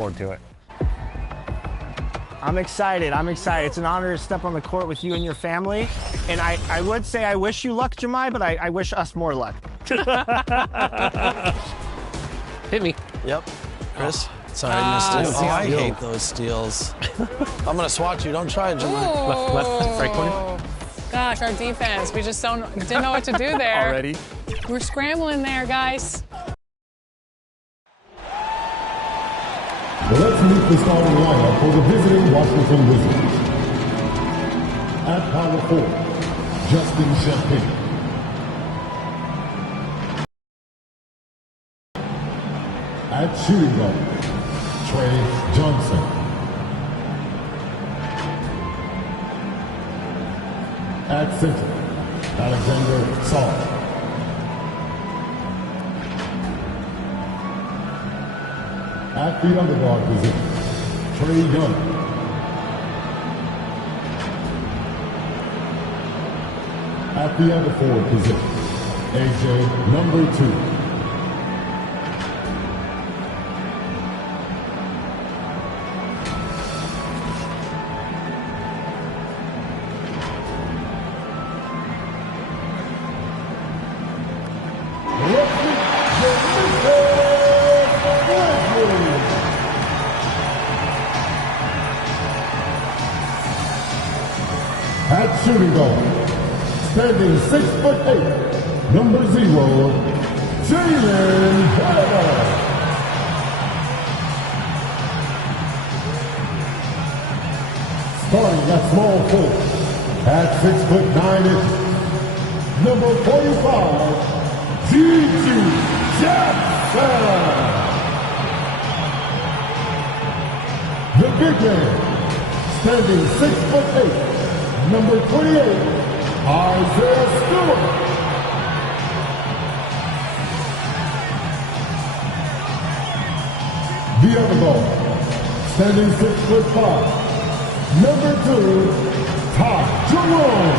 forward to it. I'm excited. I'm excited. It's an honor to step on the court with you and your family. And I would say I wish you luck, Jemai, but I wish us more luck. Hit me. Yep. Chris? Sorry, I missed it. Oh, I hate those steals. I'm going to swat you. Don't try it, Jemai. Left, strike point. Gosh, our defense. We just didn't know what to do there. Already? We're scrambling there, guys. Let's meet the starting lineup for the visiting Washington Wizards. At power forward, Justin Champagne. At shooting guard, Trey Johnson. At center, Alexander Saul. At the underguard position, Trey Young. At the other forward position, AJ number 2. At shooting guard, standing 6'8", number 0, Jalen Hall. Starting at small forward, at 6'9", number 45, Gigi Jackson. The big man, standing 6'8", number 28, Isaiah Stewart. The other ball, standing 6'5", number 2, Ty Jerome.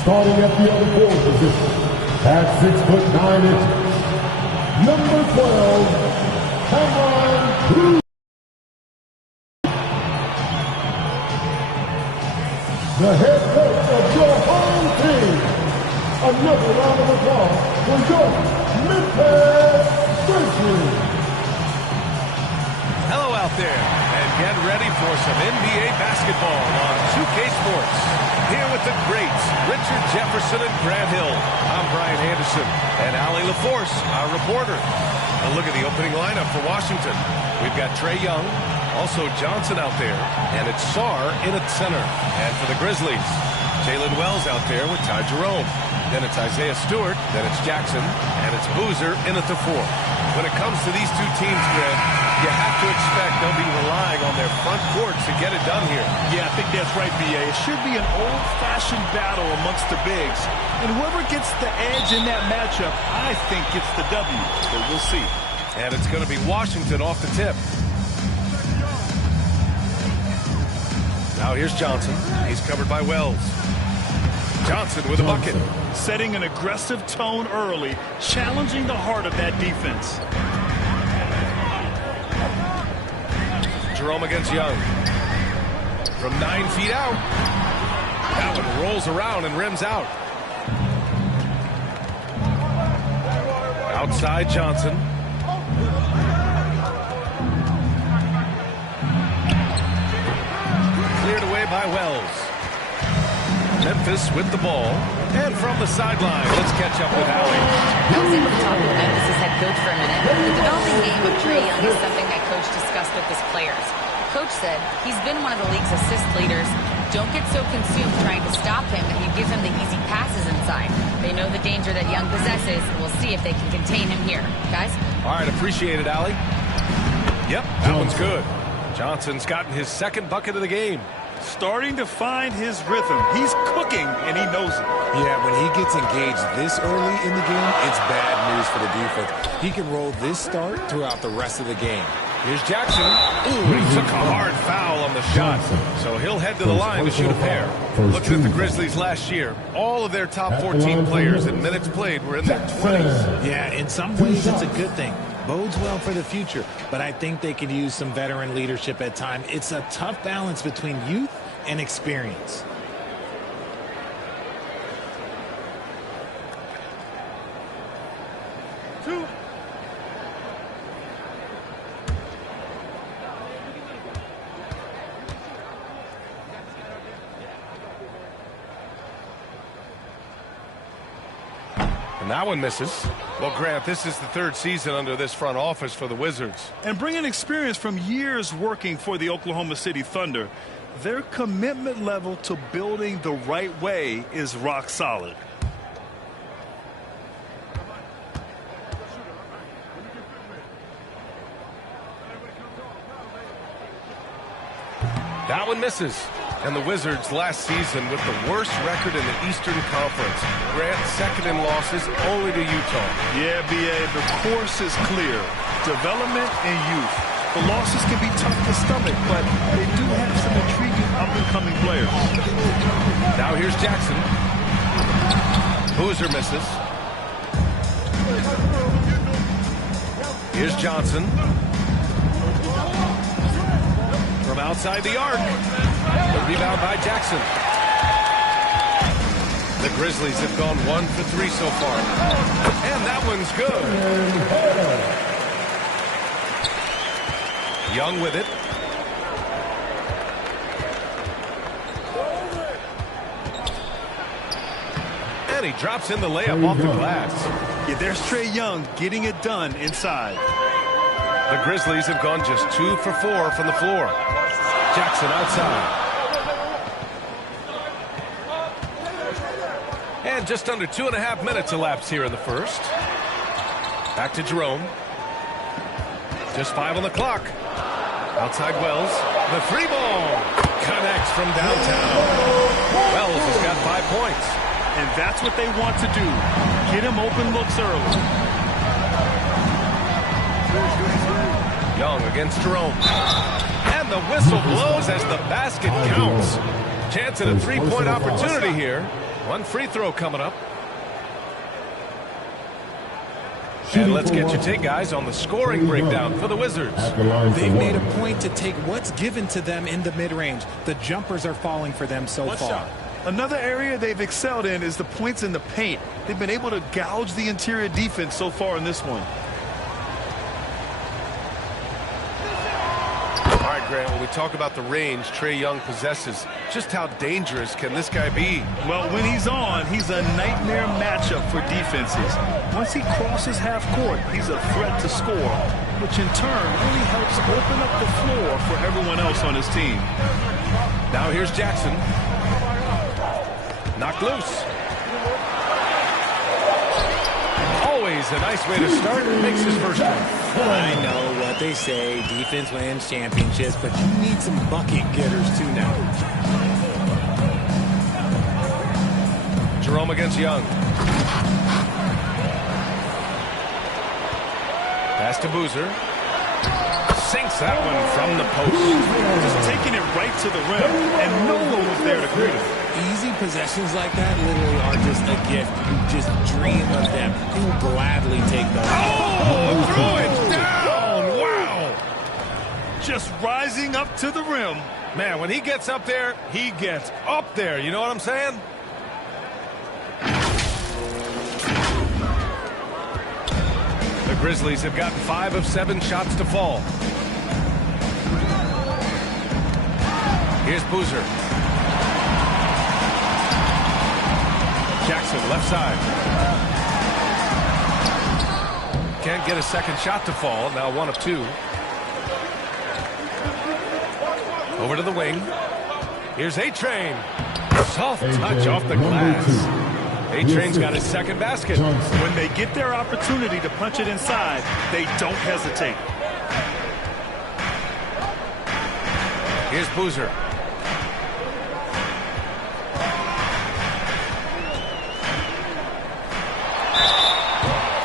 Starting at the other forward position, at 6'9", number 12, Cameron. The head coach of your home team. Another round of applause for your Memphis Grizzlies. Hello out there, and get ready for some NBA basketball on 2K Sports. Here with the greats, Richard Jefferson and Grant Hill. I'm Brian Anderson, and Allie LaForce, our reporter. A look at the opening lineup for Washington. We've got Trae Young, also Johnson out there, and it's Sarr in at center. And for the Grizzlies, Jalen Wells out there with Ty Jerome. Then it's Isaiah Stewart, then it's Jackson, and it's Boozer in at the 4. When it comes to these two teams, Grant, you have to expect they'll be relying on their front court to get it done here. Yeah, I think that's right, B.A. It should be an old-fashioned battle amongst the bigs. And whoever gets the edge in that matchup, I think gets the W. But we'll see. And it's going to be Washington off the tip. Now here's Johnson. He's covered by Wells. Johnson with a bucket. Setting an aggressive tone early, challenging the heart of that defense. Jerome against Young. From 9 feet out. That one rolls around and rims out. Outside Johnson. Cleared away by Wells. Memphis with the ball. And from the sideline, let's catch up with Allie. I was able to talk with Memphis' head coach for a minute. The developing game of Trae Young is something that coach discussed with his players. Coach said he's been one of the league's assist leaders. Don't get so consumed trying to stop him that you give him the easy passes inside. They know the danger that Young possesses. We'll see if they can contain him here. Guys? All right, appreciate it, Allie. Yep, that one's good. Johnson's gotten his second bucket of the game. Starting to find his rhythm. He's cooking, and he knows it. Yeah, when he gets engaged this early in the game, it's bad news for the defense. He can roll this start throughout the rest of the game. Here's Jackson. Ooh, and he took a hard foul on the shot. So he'll head to the line to shoot a pair. Looking at the Grizzlies last year, all of their top 14 players in minutes played were in their 20s. Yeah, in some ways it's a good thing. Bodes well for the future, but I think they could use some veteran leadership at times. It's a tough balance between youth and experience. And that one misses. Well, Grant, this is the third season under this front office for the Wizards. And bringing experience from years working for the Oklahoma City Thunder, their commitment level to building the right way is rock solid. That one misses. And the Wizards last season with the worst record in the Eastern Conference. Grant second in losses only to Utah. Yeah, B.A., the course is clear. Development and youth. The losses can be tough to stomach, but they do have some intriguing up-and-coming players. Now here's Jackson. Boozer misses. Here's Johnson. From outside the arc. The rebound by Jackson. The Grizzlies have gone 1 for 3 so far. And that one's good. Young with it. And he drops in the layup off the glass. Yeah, there's Trae Young getting it done inside. The Grizzlies have gone just 2 for 4 from the floor. Jackson outside. And just under 2.5 minutes elapsed here in the first. Back to Jerome. Just 5 on the clock. Outside Wells. The three ball connects from downtown. Wells has got 5 points. And that's what they want to do. Get him open looks early. Young against Jerome. And the whistle blows as the basket counts. Chance at a three-point opportunity here. One free throw coming up. And let's get your take, guys, on the scoring breakdown for the Wizards. They've made a point to take what's given to them in the mid-range. The jumpers are falling for them so far. Another area they've excelled in is the points in the paint. They've been able to gouge the interior defense so far in this one. All right, Grant, when we talk about the range Trae Young possesses, just how dangerous can this guy be? Well, when he's on, he's a nightmare matchup for defenses. Once he crosses half court, he's a threat to score, which in turn really helps open up the floor for everyone else on his team. Now here's Jackson. Knocked loose. Always a nice way to start. Makes his first one. I know what they say, defense wins championships, but you need some bucket getters too now. Jerome against Young. Pass to Boozer. Sinks that one from the post. Just taking it right to the rim, and no one was there to greet him. Easy possessions like that literally are just a gift. You just dream of them. You'll gladly take those. Oh, threw it down! Wow! Just rising up to the rim. Man, when he gets up there, he gets up there. You know what I'm saying? The Grizzlies have gotten 5 of 7 shots to fall. Here's Boozer. Jackson, left side. Can't get a second shot to fall. Now 1 of 2. Over to the wing. Here's A-Train. Soft touch off the glass. A-Train's got his second basket. When they get their opportunity to punch it inside, they don't hesitate. Here's Boozer.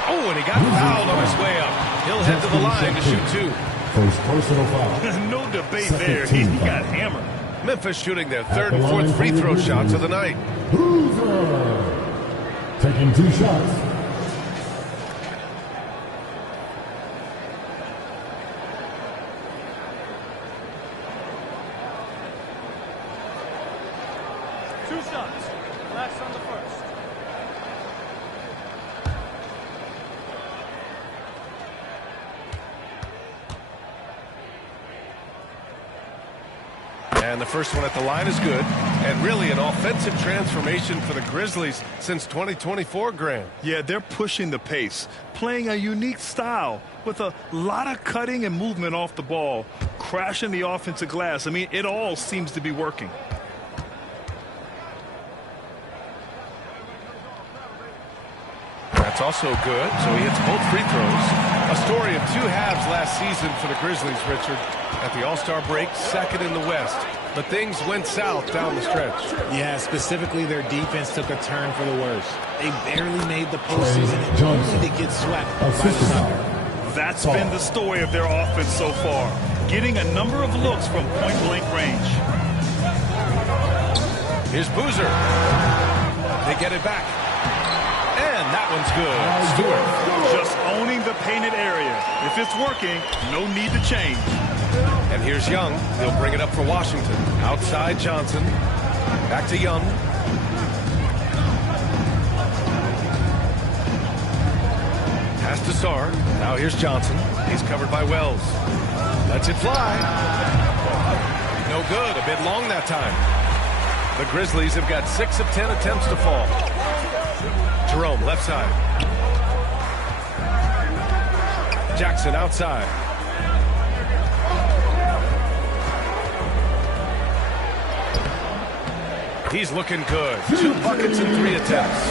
Oh, and he got fouled on his way up. He'll head to the line to shoot 2. First personal foul. No debate Second there. team He foul. got hammered. Memphis shooting their At third the and line fourth free for the throw shots of the Grizzlies. night. Boozer. Taking 2 shots. And the first one at the line is good. And really an offensive transformation for the Grizzlies since 2024, Graham. Yeah, they're pushing the pace, playing a unique style with a lot of cutting and movement off the ball, crashing the offensive glass. I mean, it all seems to be working. That's also good, so he hits both free throws. A story of 2 halves last season for the Grizzlies, Richard. At the All-Star break, second in the West. But things went south down the stretch. Yeah, specifically their defense took a turn for the worse. They barely made the postseason only to get swept by the Thunder. That's been the story of their offense so far, getting a number of looks from point-blank range. Here's Boozer. They get it back. And that one's good. Stewart. Just owning the painted area. If it's working, no need to change. And here's Young. They'll bring it up for Washington. Outside Johnson. Back to Young. Pass to Sarr. Now here's Johnson. He's covered by Wells. Lets it fly. No good. A bit long that time. The Grizzlies have got 6 of 10 attempts to fall. Jerome, left side. Jackson outside. He's looking good. 2 buckets in 3 attempts.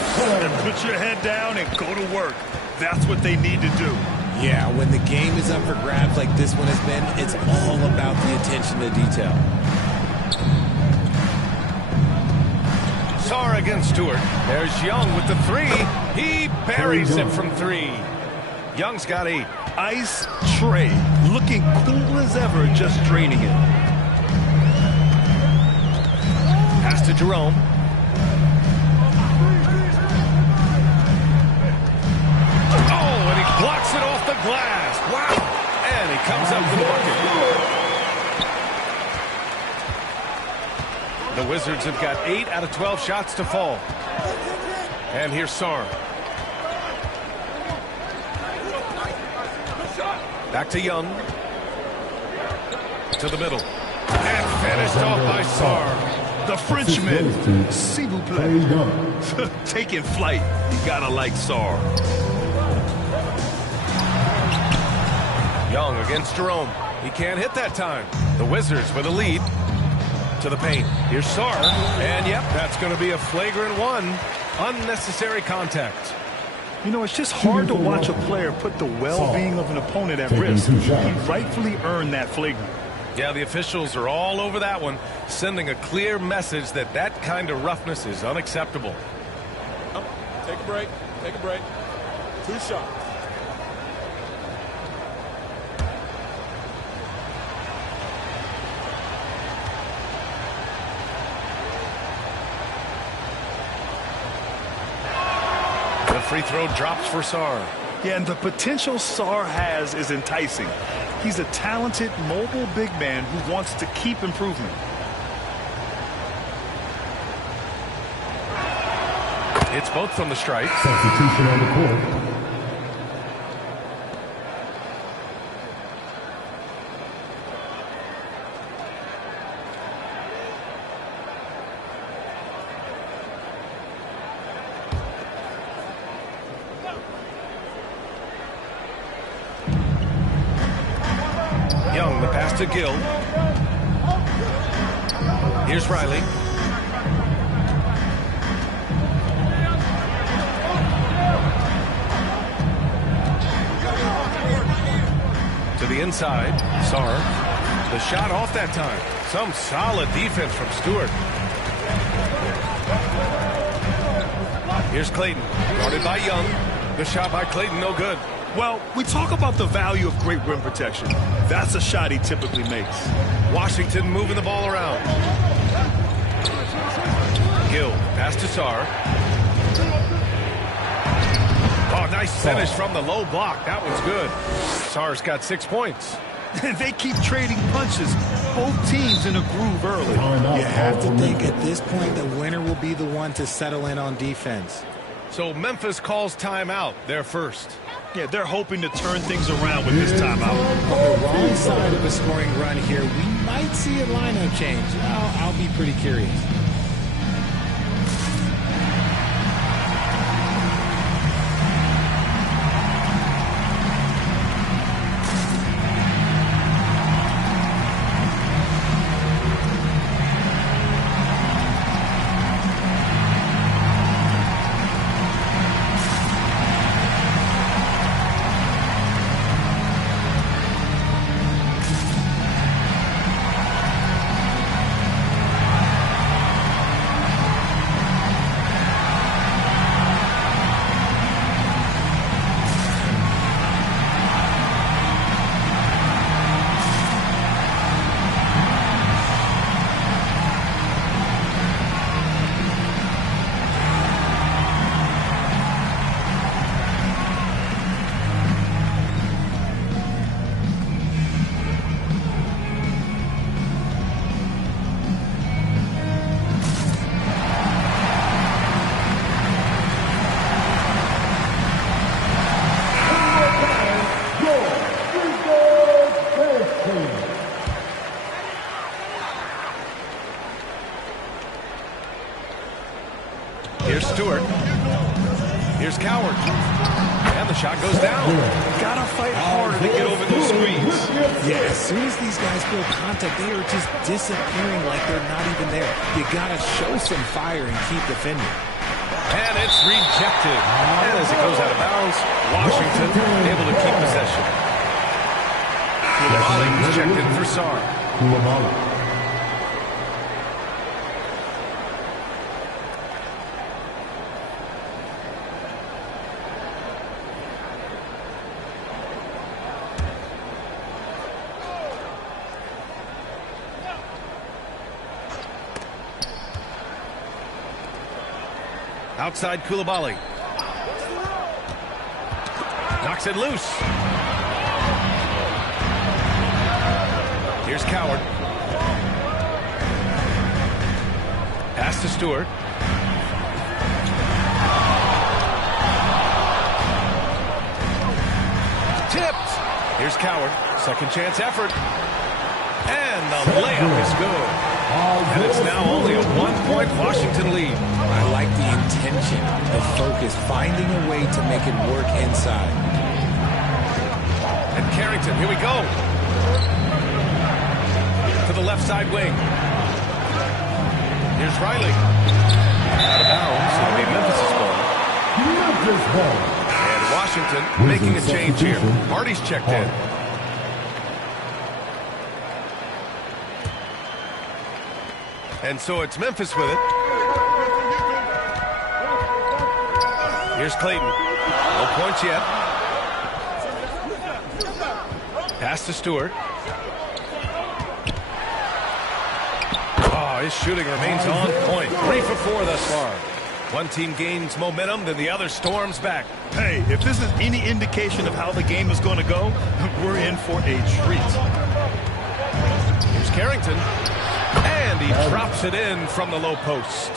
Put your head down and go to work. That's what they need to do. Yeah, when the game is up for grabs like this one has been, it's all about the attention to detail. Sarr against Stewart. There's Young with the 3. He buries it from 3. Young's got 8. Ice tray, looking cool as ever, just draining it. Pass to Jerome. Oh, and he blocks it off the glass. Wow. And he comes up with the bucket. The Wizards have got 8 out of 12 shots to fall. And here's Sarr. Back to Young. To the middle. And finished off by Sarr. The Frenchman, s'il vous plaît. Taking flight. You gotta like Sarr. Young against Jerome. He can't hit that time. The Wizards with a lead. To the paint. Here's Sarr. And yep, that's going to be a flagrant 1. Unnecessary contact. You know, it's just hard to watch a player put the well-being of an opponent at risk. He rightfully earned that flagrant. Yeah, the officials are all over that one, sending a clear message that that kind of roughness is unacceptable. Oh, take a break. Take a break. 2 shots. The free throw drops for Sarr. Yeah, and the potential Sarr has is enticing. He's a talented, mobile big man who wants to keep improving. It's both from the stripe. Substitution on the court. Young, the pass to Gill. Here's Riley. To the inside. Sarr. The shot off that time. Some solid defense from Stewart. Here's Clayton. Guarded by Young. The shot by Clayton, no good. Well, we talk about the value of great rim protection. That's a shot he typically makes. Washington moving the ball around. Gill, pass to Sarr. Oh, nice finish from the low block. That one's good. Sarr's got 6 points. They keep trading punches. Both teams in a groove early. You have to think at this point the winner will be the one to settle in on defense. So Memphis calls timeout. They're first. Yeah, they're hoping to turn things around with this timeout. On the wrong side of a scoring run here, we might see a lineup change. I'll be pretty curious. Here's Stewart. Here's Coward. And the shot goes down. Gotta fight harder to get over those screens. Yeah, as soon as these guys feel contact, they are just disappearing like they're not even there. You gotta show some fire and keep defending. And it's rejected. And as it goes out of bounds, Washington able to keep possession. Koulibaly was checked in for Sarr. Outside Koulibaly. Knocks it loose. Here's Coward. Pass to Stewart. Tipped. Here's Coward. Second chance effort. And the layup is good. And it's now only a 1-point Washington lead. I like the intention, the focus, finding a way to make it work inside. And Carrington, here we go. To the left side wing. Here's Riley. Out of bounds. It'll be Memphis' ball. And Washington making a change here. Marty's checked in. And so it's Memphis with it. Here's Clayton. No points yet. Pass to Stewart. Oh, his shooting remains on point. 3 for 4 thus far. One team gains momentum, then the other storms back. Hey, if this is any indication of how the game is going to go, we're in for a treat. Here's Carrington. And he drops it in from the low post.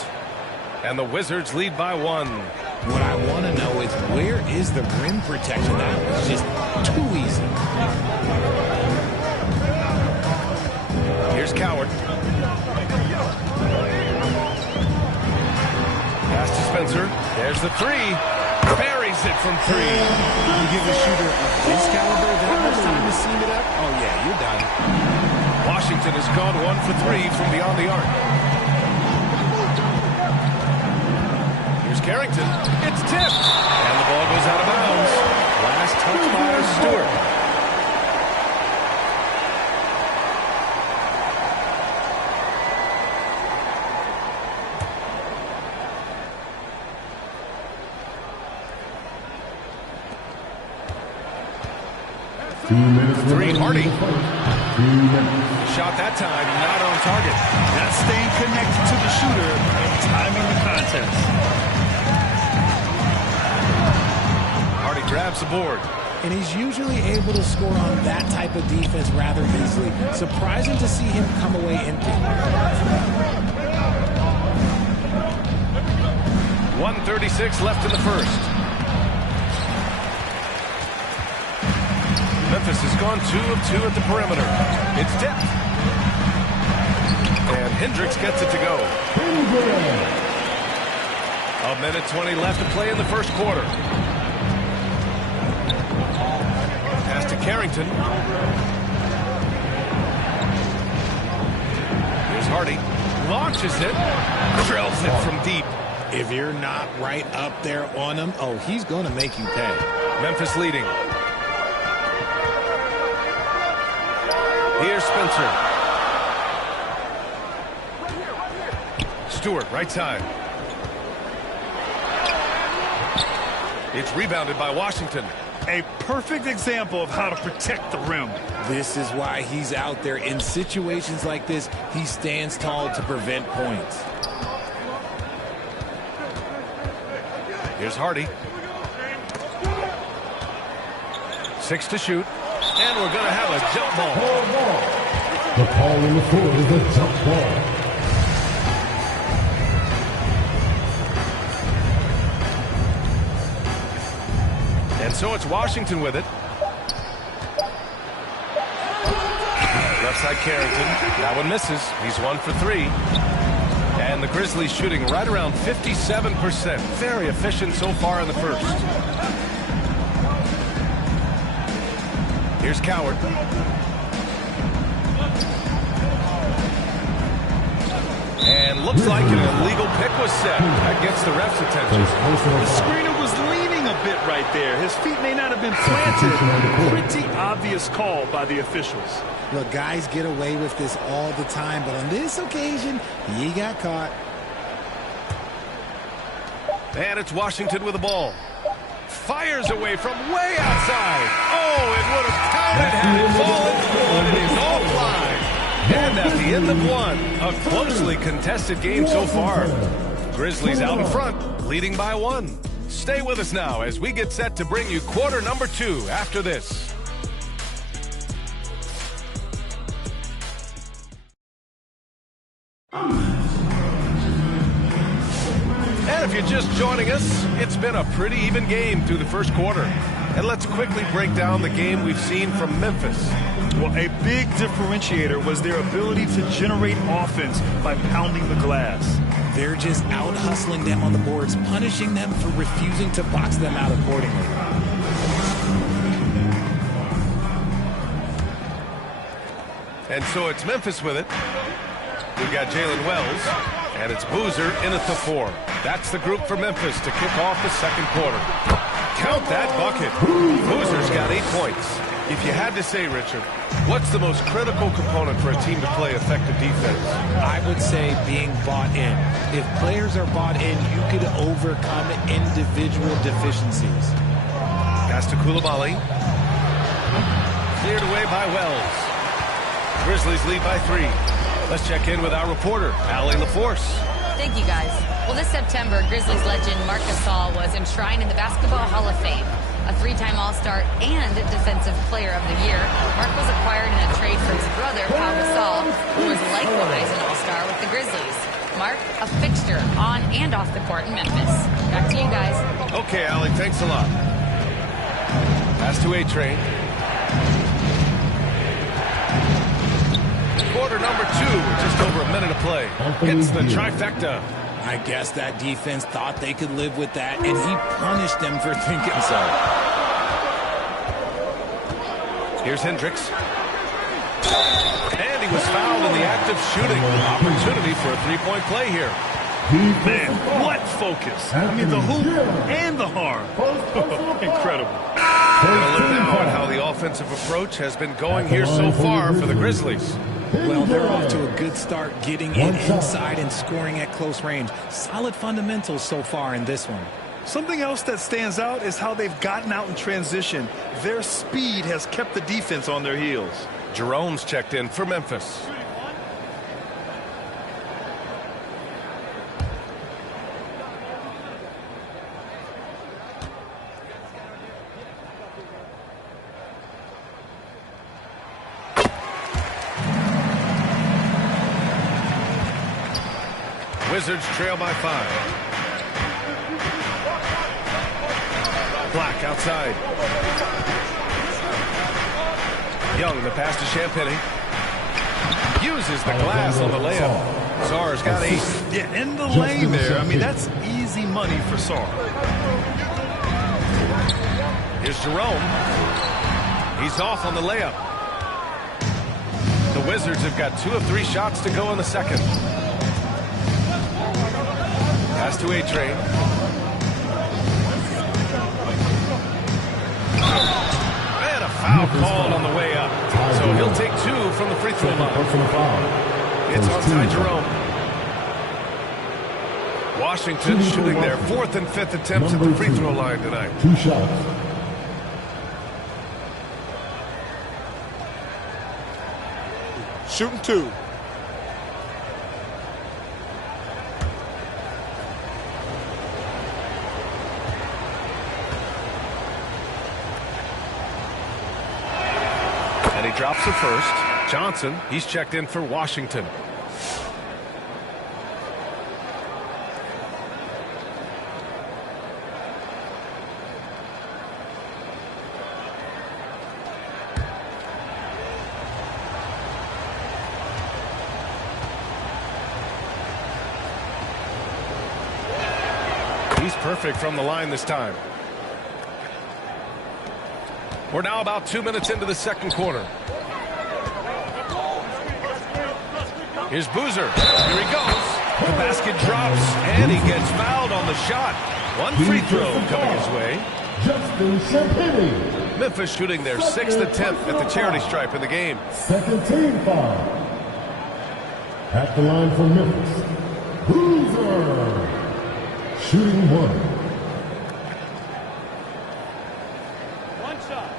And the Wizards lead by 1. What I want to know is where is the rim protection? That was just too easy. Here's Coward. Pass to Spencer. There's the 3. Buries it from 3. You give a shooter of this caliber that much time to seam it up? Oh, yeah, you're done. Washington has gone 1 for 3 from beyond the arc. Here's Carrington. It's tipped. And the ball goes out of bounds. Last touch by Stewart. Three, Hardy. Shot that time, not on target. That's staying connected to the shooter and timing the contest. Hardy grabs the board. And he's usually able to score on that type of defense rather easily. Surprising to see him come away empty. 1:36 left in the first. Memphis has gone 2 of 2 at the perimeter. It's depth. And Hendricks gets it to go. 1:20 left to play in the first quarter. Pass to Carrington. Here's Hardy. Launches it. Drills it from deep. If you're not right up there on him, oh, he's going to make you pay. Memphis leading. Here's Spencer. Stewart, right side. It's rebounded by Washington. A perfect example of how to protect the rim. This is why he's out there. In situations like this, he stands tall to prevent points. Here's Hardy. 6 to shoot. And we're going to have a jump ball. The call on the floor is the jump ball. And so it's Washington with it. Left side Carrington. That one misses. He's 1 for 3. And the Grizzlies shooting right around 57%. Very efficient so far in the first. Here's Coward. And looks like an illegal pick was set. That gets the ref's attention. The screener was leaning a bit right there. His feet may not have been planted. Pretty obvious call by the officials. Look, guys get away with this all the time, but on this occasion, he got caught. And it's Washington with the ball. Fires away from way outside. Oh, it would have counted had it fallen, but it is offline. And at the end of one, a closely contested game so far. Grizzlies out in front, leading by 1. Stay with us now as we get set to bring you quarter number 2 after this. And if you're just joining us, it's been a pretty even game through the first quarter. And let's quickly break down the game we've seen from Memphis. Well, a big differentiator was their ability to generate offense by pounding the glass. They're just out-hustling them on the boards, punishing them for refusing to box them out accordingly. And so it's Memphis with it. We've got Jalen Wells, and it's Boozer in at the 4. That's the group for Memphis to kick off the second quarter. Count that bucket. Boozer's got 8 points. If you had to say, Richard, what's the most critical component for a team to play effective defense? I would say being bought in. If players are bought in, you could overcome individual deficiencies. Pass to Coulibaly. Cleared away by Wells. Grizzlies lead by 3. Let's check in with our reporter, Allie LaForce. Thank you, guys. Well, this September, Grizzlies legend Marc Gasol was enshrined in the Basketball Hall of Fame. A 3-time All-Star and Defensive Player of the Year, Marc was acquired in a trade for his brother, Pau Gasol, who was likewise an All-Star with the Grizzlies. Marc, a fixture on and off the court in Memphis. Back to you guys. Okay, Allie, thanks a lot. Pass to A-Train. Quarter number 2 with just over a minute to play. Hits the trifecta. I guess that defense thought they could live with that, and he punished them for thinking so. Here's Hendricks. And he was fouled in the act of shooting. Opportunity for a 3-point play here. Man, what focus. I mean, the hoop and the harm. Incredible. And a look now at how the offensive approach has been going here so far for the Grizzlies. Well, they're off to a good start getting it inside and scoring at close range. Solid fundamentals so far in this one. Something else that stands out is how they've gotten out in transition. Their speed has kept the defense on their heels. Jerome's checked in for Memphis. Wizards trail by 5. Black outside. Young, the pass to Champagny. Uses the glass on the layup. Sarr's got 8. Yeah, in the lane there. I mean, that's easy money for Sarr. Here's Jerome. He's off on the layup. The Wizards have got 2 of 3 shots to go in the second. Pass to A-Train. And a foul called on the way up. So he'll take 2 from the free throw line. It's onside Jerome. Washington shooting their 4th and 5th attempts at the free throw line tonight. 2 shots. Shooting 2. And he drops the first. Johnson, he's checked in for Washington. He's perfect from the line this time. We're now about 2 minutes into the second quarter. Here's Boozer. Here he goes. The basket drops, and he gets fouled on the shot. 1 free throw coming his way. Justin Champagny. Memphis shooting their 6th attempt at the charity stripe in the game. Second team foul. At the line for Memphis, Boozer. Shooting 1. One shot.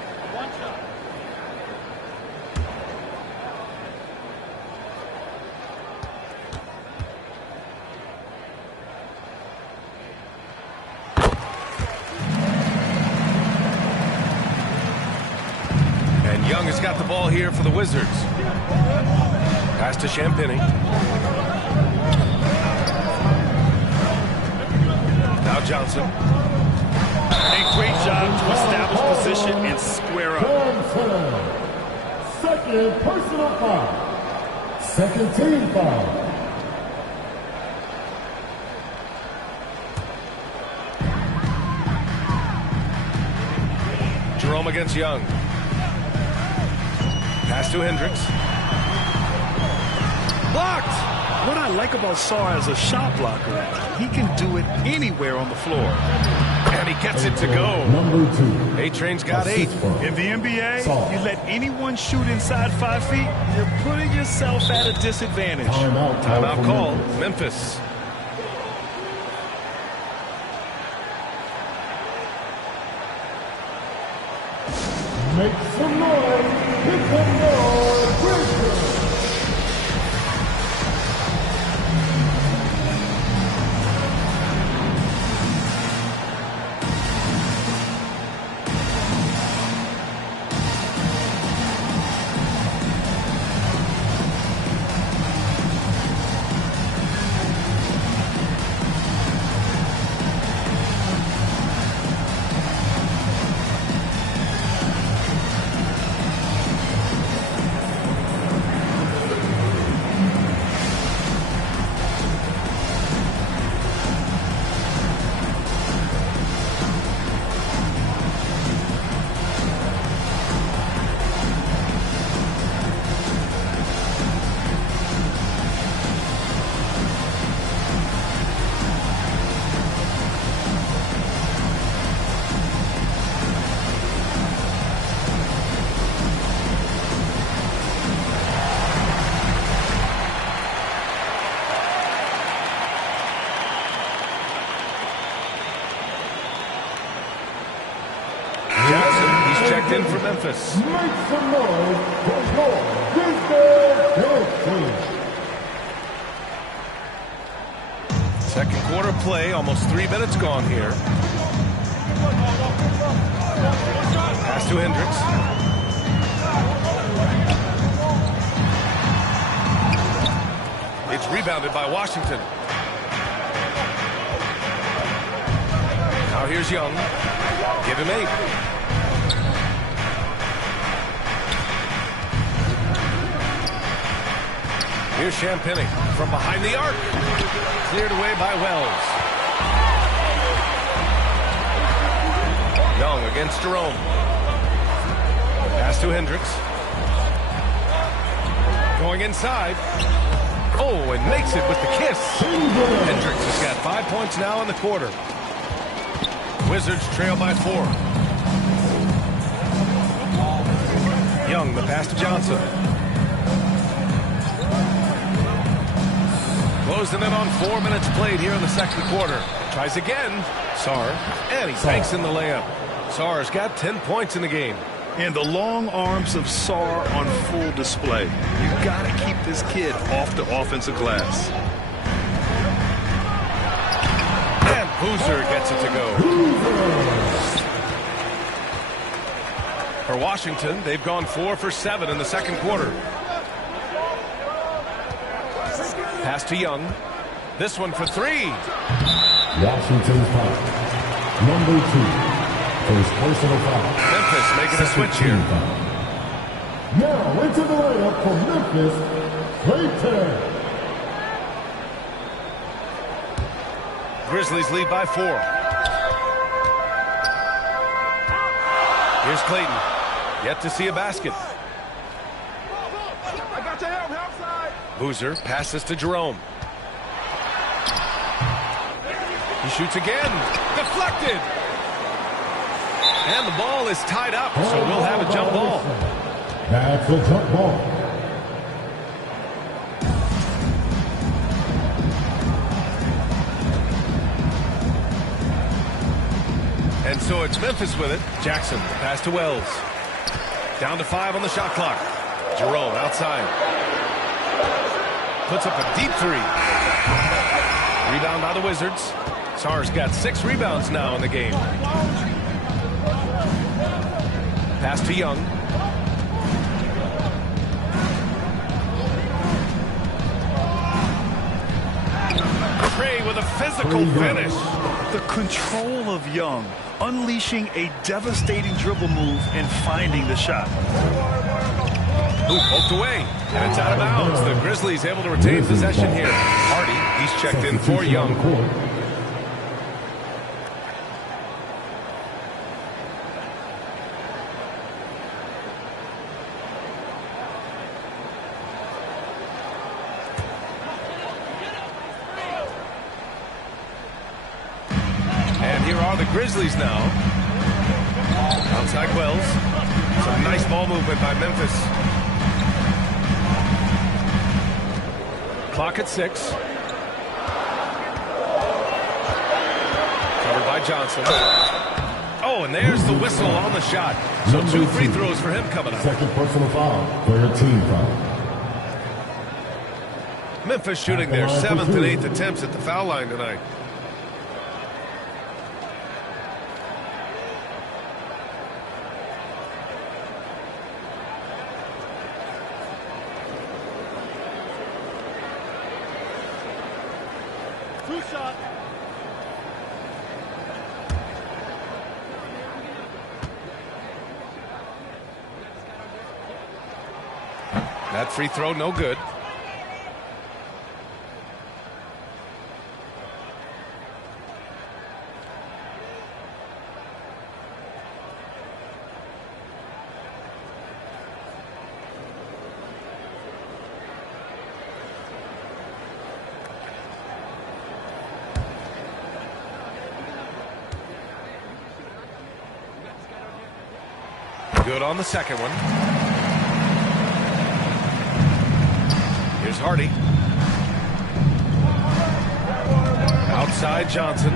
And Young has got the ball here for the Wizards. Pass to Champagny. Now Johnson. A great job to establish position and square up. Second personal foul. Second team foul. Jerome against Young. Pass to Hendricks. Blocked. What I like about Sarr as a shot blocker, he can do it anywhere on the floor. And he gets it to go. Number 2. A-Train's got 8. In the NBA, you let anyone shoot inside 5 feet, you're putting yourself at a disadvantage. Timeout call. Memphis. Make some noise. Here come your Grizzlies. checked in for Memphis. Make some noise for your Grizzlies team. Second quarter play, almost 3 minutes gone here. Pass to Hendricks. It's rebounded by Washington. Now here's Young. Give him 8. Here's Champagny from behind the arc. Cleared away by Wells. Young against Jerome. Pass to Hendricks. Going inside. Oh, and makes it with the kiss. Hendricks has got 5 points now in the quarter. Wizards trail by 4. Young, the pass to Johnson. Closing in on 4 minutes played here in the second quarter. Tries again. Sarr. And he banks in the layup. Sarr's got 10 points in the game. And the long arms of Sarr on full display. You got to keep this kid off the offensive glass. And Boozer gets it to go. For Washington, they've gone 4 for 7 in the second quarter. Pass to Young. This one for 3. Washington's foul. Number 2. First personal foul. Memphis making a switch here. Now into the lineup for Memphis, Clayton. Grizzlies lead by 4. Here's Clayton. Yet to see a basket. I got your help side. Boozer passes to Jerome. He shoots again. Deflected. And the ball is tied up, so we'll have a jump ball. That's a jump ball. And so it's Memphis with it. Jackson, pass to Wells. Down to 5 on the shot clock. Jerome outside. Puts up a deep 3. Rebound by the Wizards. Sarr's got 6 rebounds now in the game. Pass to Young. Trey with a physical finish. The control of Young, unleashing a devastating dribble move and finding the shot. Ooh, poked away, and it's out of bounds. The Grizzlies able to retain possession here. Hardy, he's checked in for Young. The Grizzlies now. Outside Wells. Some nice ball movement by Memphis. Clock at 6. Covered by Johnson. Oh, and there's the whistle on the shot. So 2 free throws for him coming up. Second personal foul. Third team foul. Memphis shooting their 7th and 8th attempts at the foul line tonight. That free throw, no good. Good on the second one. Here's Hardy. Outside Johnson.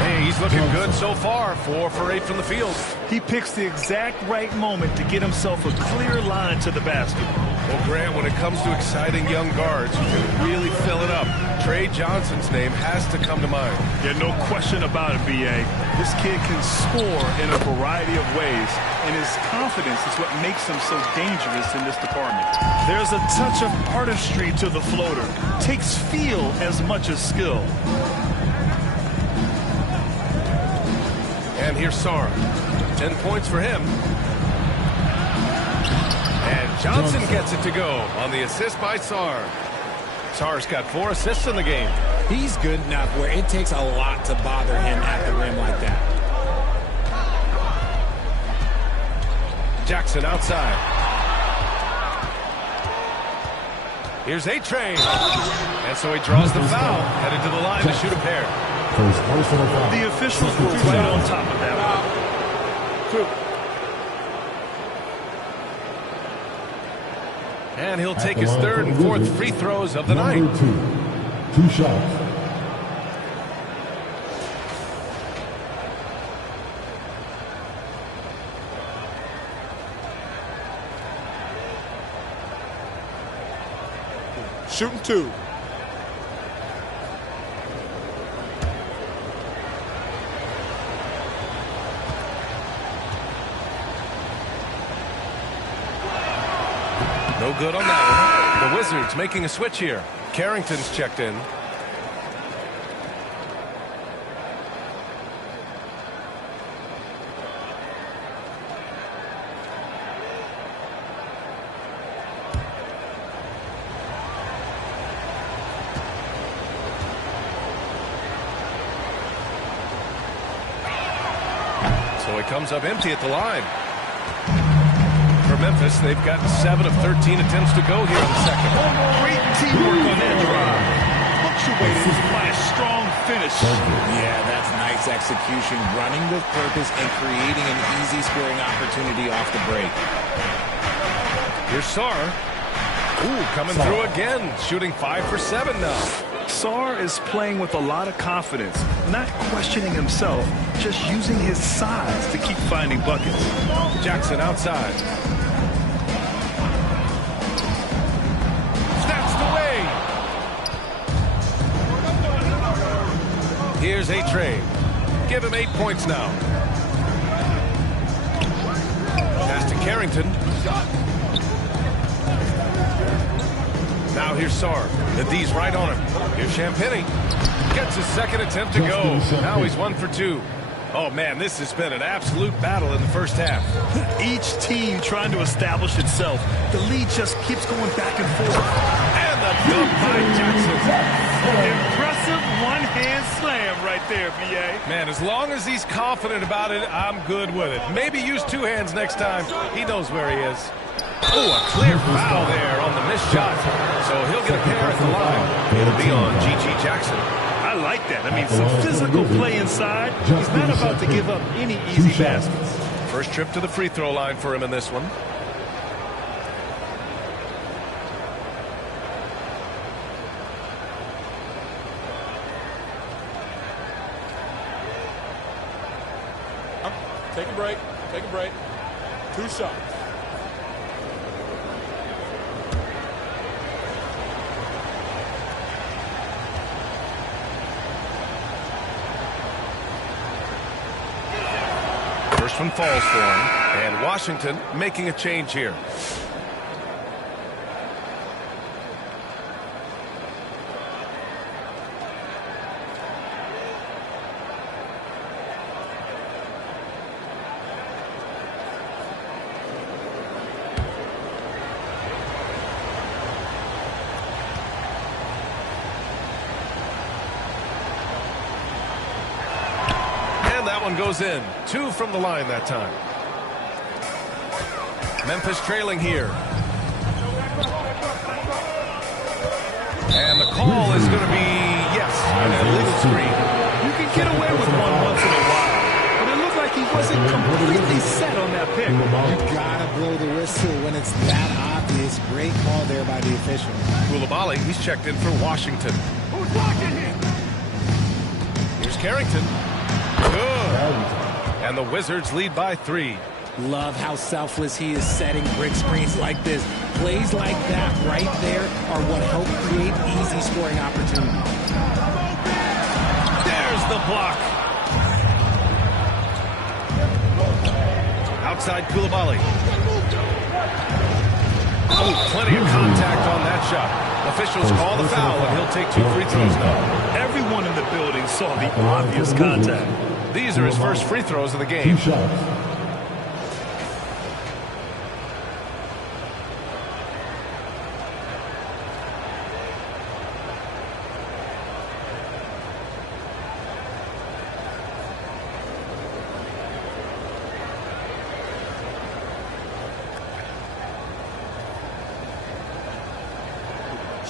Hey, he's looking good so far. 4 for 8 from the field. He picks the exact right moment to get himself a clear line to the basket. Well, Grant, when it comes to exciting young guards who can really fill it up, Trey Johnson's name has to come to mind. Yeah, no question about it, B.A. This kid can score in a variety of ways, and his confidence is what makes him so dangerous in this department. There's a touch of artistry to the floater. Takes feel as much as skill. And here's Sarr. 10 points for him. And Johnson gets it to go on the assist by Sarr. Sarr's got 4 assists in the game. He's good enough where it takes a lot to bother him at the rim like that. Jackson outside. Here's A-Train. And so he draws the foul, headed to the line to shoot a pair. The officials were right on top of that one. And he'll take his 3rd and 4th free throws of the night. 2 shots. Shooting 2. No good on that one. The Wizards making a switch here. Carrington's checked in. So he comes up empty at the line. For Memphis, they've got 7 of 13 attempts to go here in the second. Great teamwork on that drive. Punctuated by a strong finish. Yeah, that's nice execution, running with purpose and creating an easy scoring opportunity off the break. Here's Sarr. Ooh, coming through again, shooting 5 for 7 now. Sarr is playing with a lot of confidence, not questioning himself, just using his size to keep finding buckets. Jackson outside. Snatched away. Here's A-Train. Give him 8 points now. Pass to Carrington. Now here's Sarr. The D's right on him. Here's Champagny. Gets his 2nd attempt to go. Now he's 1 for 2. Oh, man, this has been an absolute battle in the first half. Each team trying to establish itself. The lead just keeps going back and forth. And the dunk by Jackson. Impressive one-hand slam right there, B.A. Man, as long as he's confident about it, I'm good with it. Maybe use 2 hands next time. He knows where he is. Oh, a clear foul there on the missed shot. So he'll get a pair at the line. It'll be on G.G. Jackson. I like that. I mean, some physical play inside. He's not about to give up any easy baskets. First trip to the free throw line for him in this one. Take a break. Take a break. 2 shots. First one falls for him. And Washington making a change here. That one goes in. 2 from the line that time. Memphis trailing here. And the call is going to be, yes, an illegal screen. You can get away with one once in a while, but it looked like he wasn't completely set on that pick. You gotta blow the whistle when it's that obvious. Great call there by the official. Koulibaly, he's checked in for Washington. Who's watching him? Here's Carrington. Good And the Wizards lead by 3. Love how selfless he is setting brick screens like this. Plays like that right there are what help create easy scoring opportunities. There's the block. Outside Koulibaly. Oh, plenty of contact on that shot. Officials call the foul, and he'll take 2 free throws now. Everyone in the building saw the obvious contact. These are his first free throws of the game. 2 shots.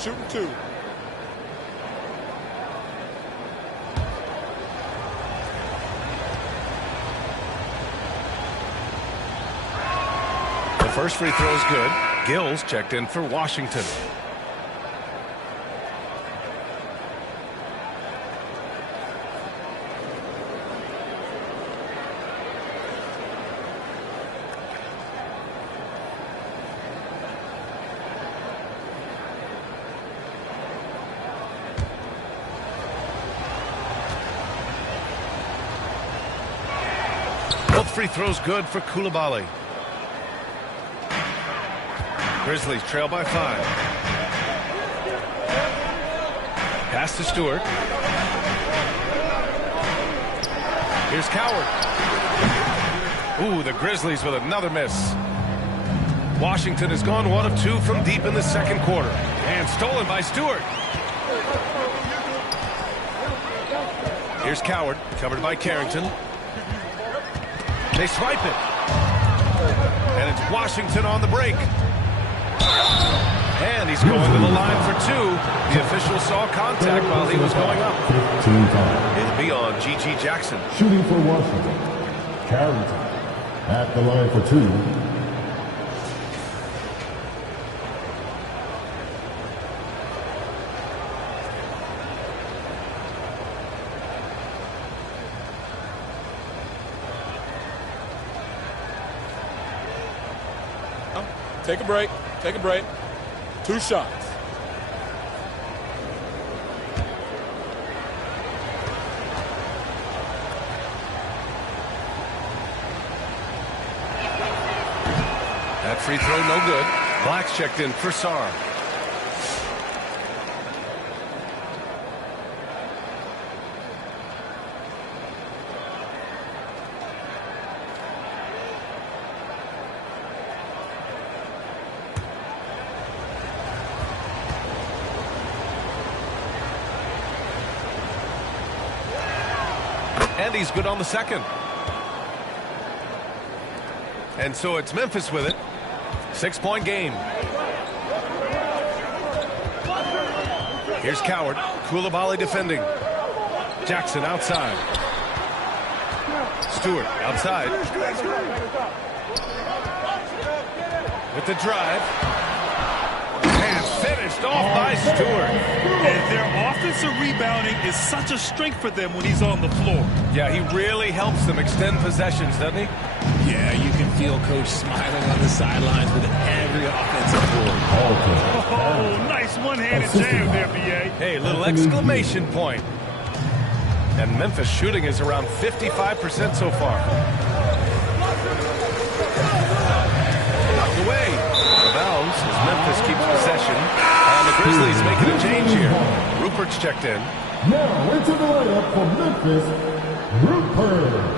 Shooting 2. The first free throw is good. Gills checked in for Washington. Both free throws good for Koulibaly. Grizzlies trail by 5. Pass to Stewart. Here's Coward. Ooh, the Grizzlies with another miss. Washington has gone 1 of 2 from deep in the second quarter. And stolen by Stewart. Here's Coward, covered by Carrington. They swipe it. And it's Washington on the break. And he's going to the line for 2. The official saw contact while he was going up. 15 times. It'll be on G.G. Jackson. Shooting for Washington. Carrington at the line for 2. Take a break. Take a break. 2 shots. That free throw no good. Black's checked in for Sarr. And he's good on the second. And so it's Memphis with it. 6-point game. Here's Coward. Koulibaly defending. Jackson outside. Stewart outside. With the drive. And finished off by Stewart. And their offensive rebounding is such a strength for them when he's on the floor. Yeah, he really helps them extend possessions, doesn't he? Yeah, you can feel Coach smiling on the sidelines with every offensive board. Oh, nice one-handed jam there, B.A. Hey, little exclamation point. And Memphis shooting is around 55% so far. Knocked away. Out of bounds as Memphis keeps possession. And the Grizzlies making a change here. Rupert's checked in. Now into the lineup for Memphis, Rupert.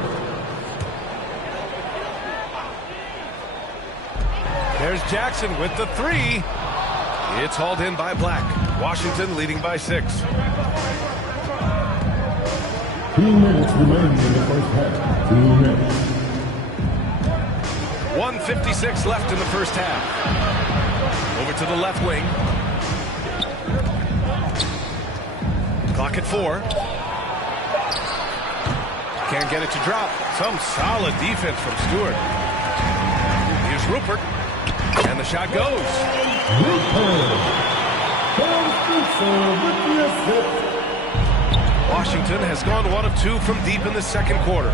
There's Jackson with the 3. It's hauled in by Black. Washington leading by 6. 2 minutes remaining in the first half. 2 minutes. 1:56 left in the first half. Over to the left wing. Clock at 4. Can't get it to drop. Some solid defense from Stewart. Here's Rupert. And the shot goes. Rupert. With the assist. Washington has gone 1 of 2 from deep in the second quarter.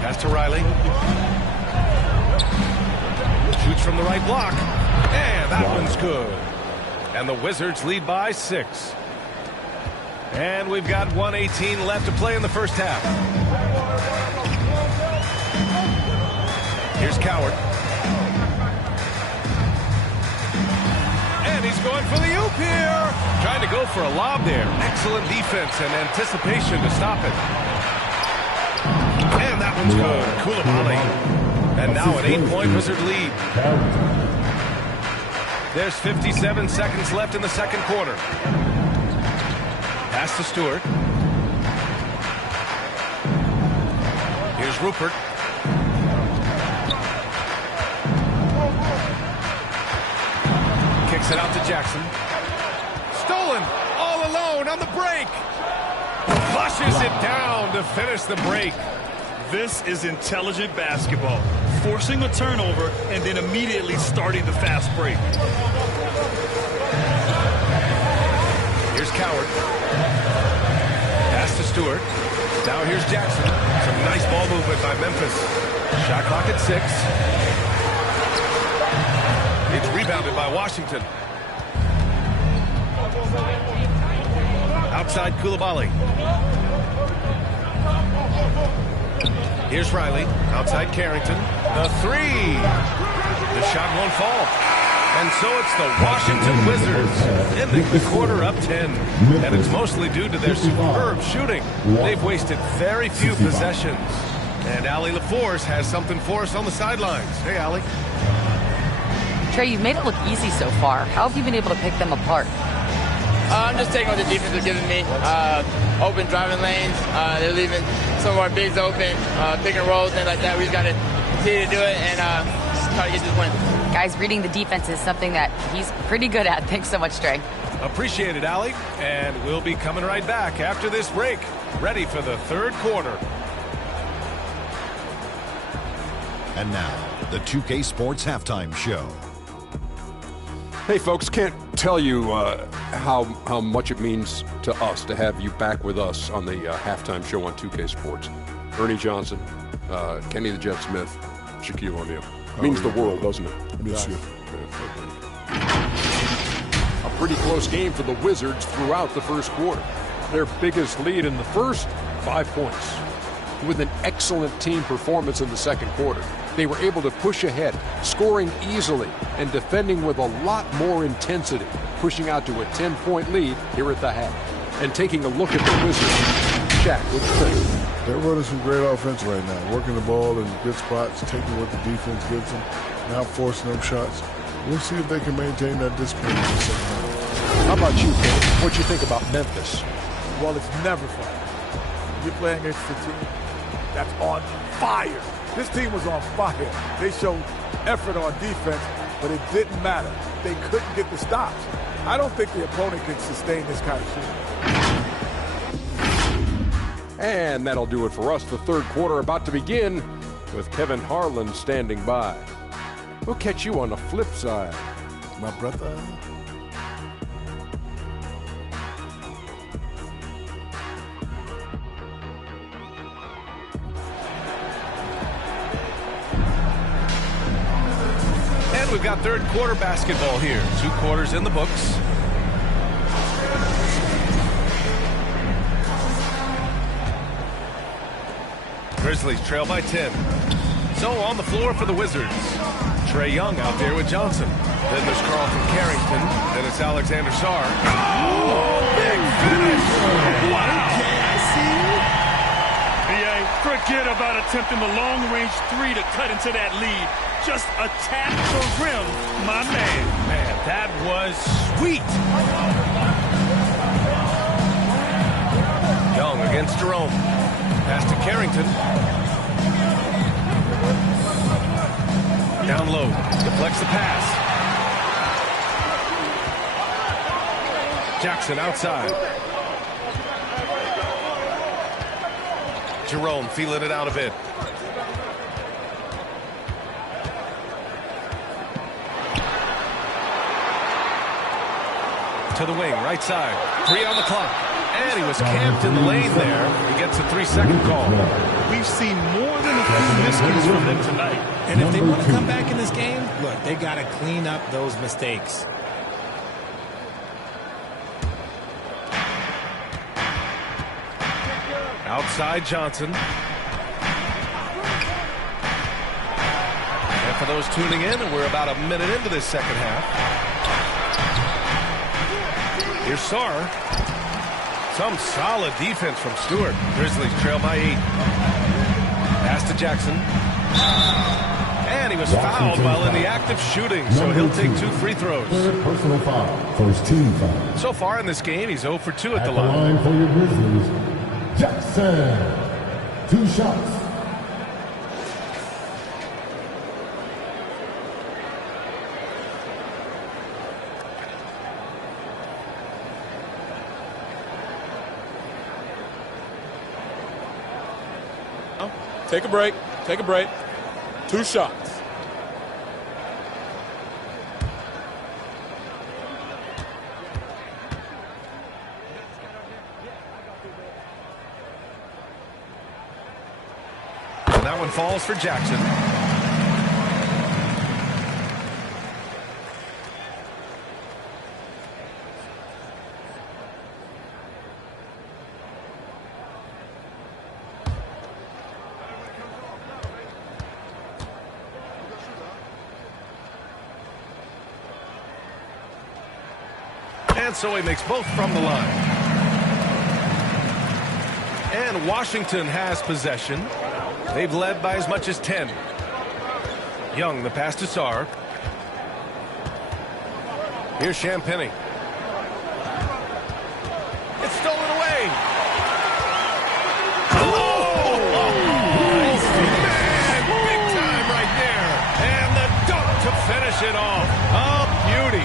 Pass to Riley. Shoots from the right block. And that one's good. And the Wizards lead by 6. And we've got 1:18 left to play in the first half. Here's Coward. And he's going for the oop here. Trying to go for a lob there. Excellent defense and anticipation to stop it. And that one's good. Koulibaly. And now an 8-point Wizard lead. There's 57 seconds left in the second quarter. Pass to Stewart. Here's Rupert. Kicks it out to Jackson. Stolen all alone on the break. Flushes it down to finish the break. This is intelligent basketball. Forcing a turnover and then immediately starting the fast break. Here's Coward. Pass to Stewart. Now here's Jackson. Some nice ball movement by Memphis. Shot clock at 6. It's rebounded by Washington. Outside Koulibaly. Here's Riley. Outside Carrington. The 3. The shot won't fall. And so it's the Washington Wizards ending the quarter up 10. And it's mostly due to their superb shooting. They've wasted very few possessions. And Allie LaForce has something for us on the sidelines. Hey, Allie. Trey, you've made it look easy so far. How have you been able to pick them apart? I'm just taking what the defense is giving me. Open driving lanes. They're leaving some of our bigs open. Pick and rolls, things like that. We just got to continue to do it and just try to get this win. Guys, reading the defense is something that he's pretty good at. Thanks so much, Trey. Appreciate it, Allie. And we'll be coming right back after this break. Ready for the third quarter. And now, the 2K Sports Halftime Show. Hey, folks, can't tell you how much it means to us to have you back with us on the halftime show on 2K Sports. Ernie Johnson, Kenny the Jet Smith, Shaquille O'Neal. Means the world, doesn't it? Yes, sir. A pretty close game for the Wizards throughout the first quarter. Their biggest lead in the first, 5 points. With an excellent team performance in the second quarter, they were able to push ahead, scoring easily and defending with a lot more intensity, pushing out to a 10-point lead here at the half. And taking a look at the Wizards, Shaq, what do you think? They're running some great offense right now, working the ball in good spots, taking what the defense gives them, not forcing them shots. We'll see if they can maintain that discipline in the second half. How about you, Kenny? What you think about Memphis? Well, it's never fun. You're playing against a team that's on fire. This team was on fire. They showed effort on defense, but it didn't matter. They couldn't get the stops. I don't think the opponent can sustain this kind of shooting. And that'll do it for us. The third quarter about to begin with Kevin Harlan standing by. We'll catch you on the flip side. My brother. And we've got third quarter basketball here. 2 quarters in the books. Grizzlies trail by 10. So on the floor for the Wizards. Trae Young out there with Johnson. Then there's Carlton Carrington. Then it's Alexander Sarr. Oh, big finish! Wow! Yeah, forget about attempting the long-range 3 to cut into that lead. Just attack the rim, my man. Man, that was sweet. Young against Jerome. Pass to Carrington. Down low. Deflects the pass. Jackson outside. Jerome feeling it out a bit. To the wing, right side. 3 on the clock. And he was camped in the lane there. He gets a 3-second call. We've seen more than a few miscues from them tonight. And if they want to come back in this game, look, they got to clean up those mistakes. Outside Johnson. And for those tuning in, we're about a minute into this second half. Here's Sarr. Some solid defense from Stewart. Grizzlies trail by 8. Pass to Jackson. And he was fouled while in the act of shooting, so he'll take 2 free throws. Personal foul. First team foul. So far in this game, he's 0 for 2 at the line. For your Grizzlies, Jackson. 2 shots. Take a break. Take a break. 2 shots. And that one falls for Jackson. And so he makes both from the line. And Washington has possession. They've led by as much as 10. Young, the pass to Sarr. Here's Champagny. It's stolen away. Man, big time right there. And the dunk to finish it off. A beauty.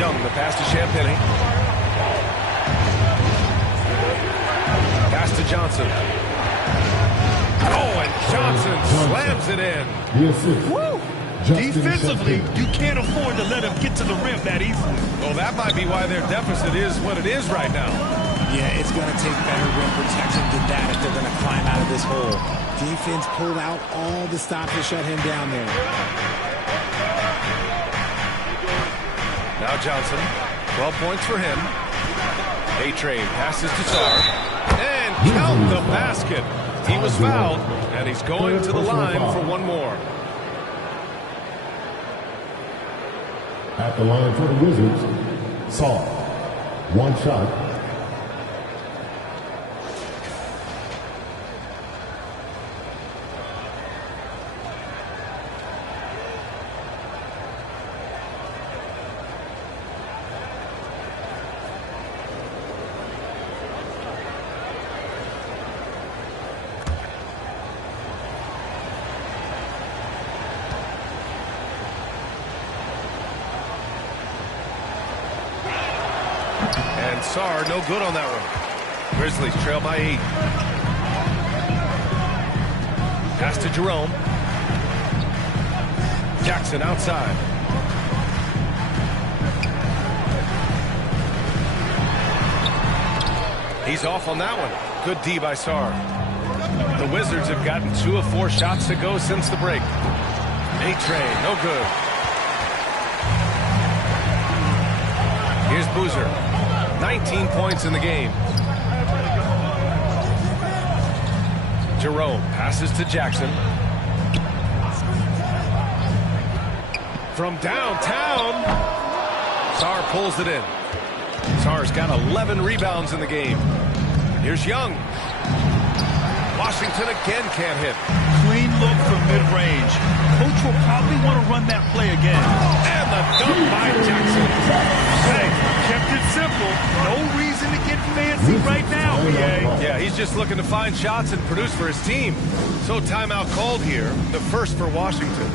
Young, the pass to Champagny. Pass to Johnson. Oh, and Johnson slams it in. Woo! Defensively, you can't afford to let him get to the rim that easily. Well, that might be why their deficit is what it is right now. Yeah, it's going to take better rim protection than that if they're going to climb out of this hole. Defense pulled out all the stops to shut him down there. Now Johnson, 12 points for him. A-Train passes to Sarr. And count the basket. He was fouled, and he's going to the line for one more. At the line for the Wizards, Sarr. 1 shot. And Sarr, no good on that one. Grizzlies trail by 8. Pass to Jerome. Jackson outside. He's off on that one. Good D by Sarr. The Wizards have gotten 2 of 4 shots to go since the break. A-Train, no good. Here's Boozer. 19 points in the game. Jerome passes to Jackson. From downtown, Sarr pulls it in. Sarr's got 11 rebounds in the game. Here's Young. Washington again can't hit. Clean look from mid-range. Coach will probably want to run that play again. And the dunk by Jackson. Hey, kept it simple. No reason to get fancy right now, BA. Yeah, he's just looking to find shots and produce for his team. So timeout called here, the first for Washington.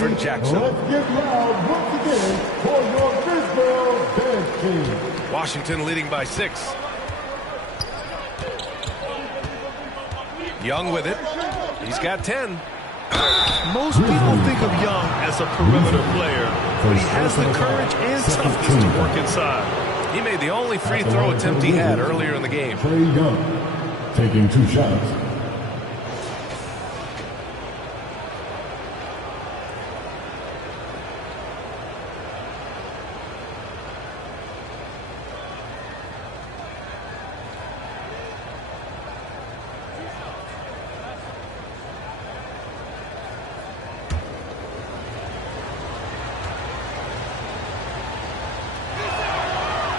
for Jackson. Let's get loud once again for your Griswold dance team. Washington leading by 6. Young with it. He's got 10. Most people think of Young as a perimeter player, but he has the courage and toughness to work inside. He made the only free throw attempt he had earlier in the game. Trae Young taking 2 shots.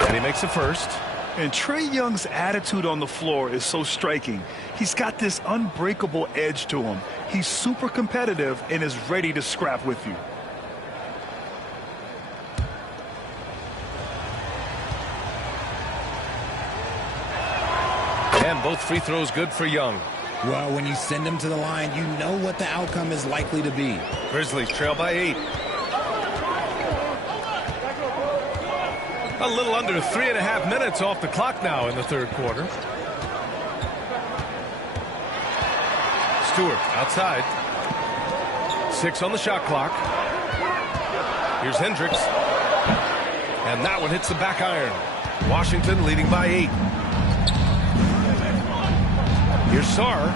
And he makes the first. And Trae Young's attitude on the floor is so striking. He's got this unbreakable edge to him. He's super competitive and is ready to scrap with you. And both free throws good for Young. Well, when you send him to the line, you know what the outcome is likely to be. Grizzlies trail by 8. A little under 3.5 minutes off the clock now in the third quarter. Stewart outside. 6 on the shot clock. Here's Hendricks. And that one hits the back iron. Washington leading by 8. Here's Sarr.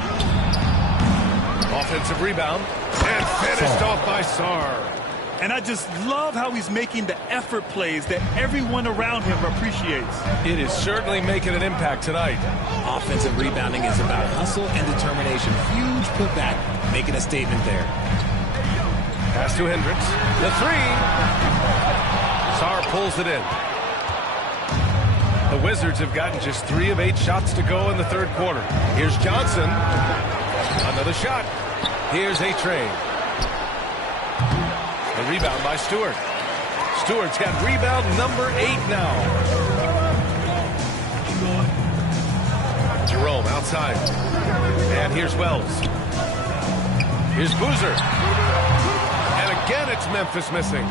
Offensive rebound. And finished off by Sarr. And I just love how he's making the effort plays that everyone around him appreciates. It is certainly making an impact tonight. Offensive rebounding is about hustle and determination. Huge putback, making a statement there. Pass to Hendricks. The 3. Sarr pulls it in. The Wizards have gotten just 3 of 8 shots to go in the third quarter. Here's Johnson. Another shot. Here's A-Train. The rebound by Stewart. Stewart's got rebound number 8 now. Jerome outside. And here's Wells. Here's Boozer. And again it's Memphis missing.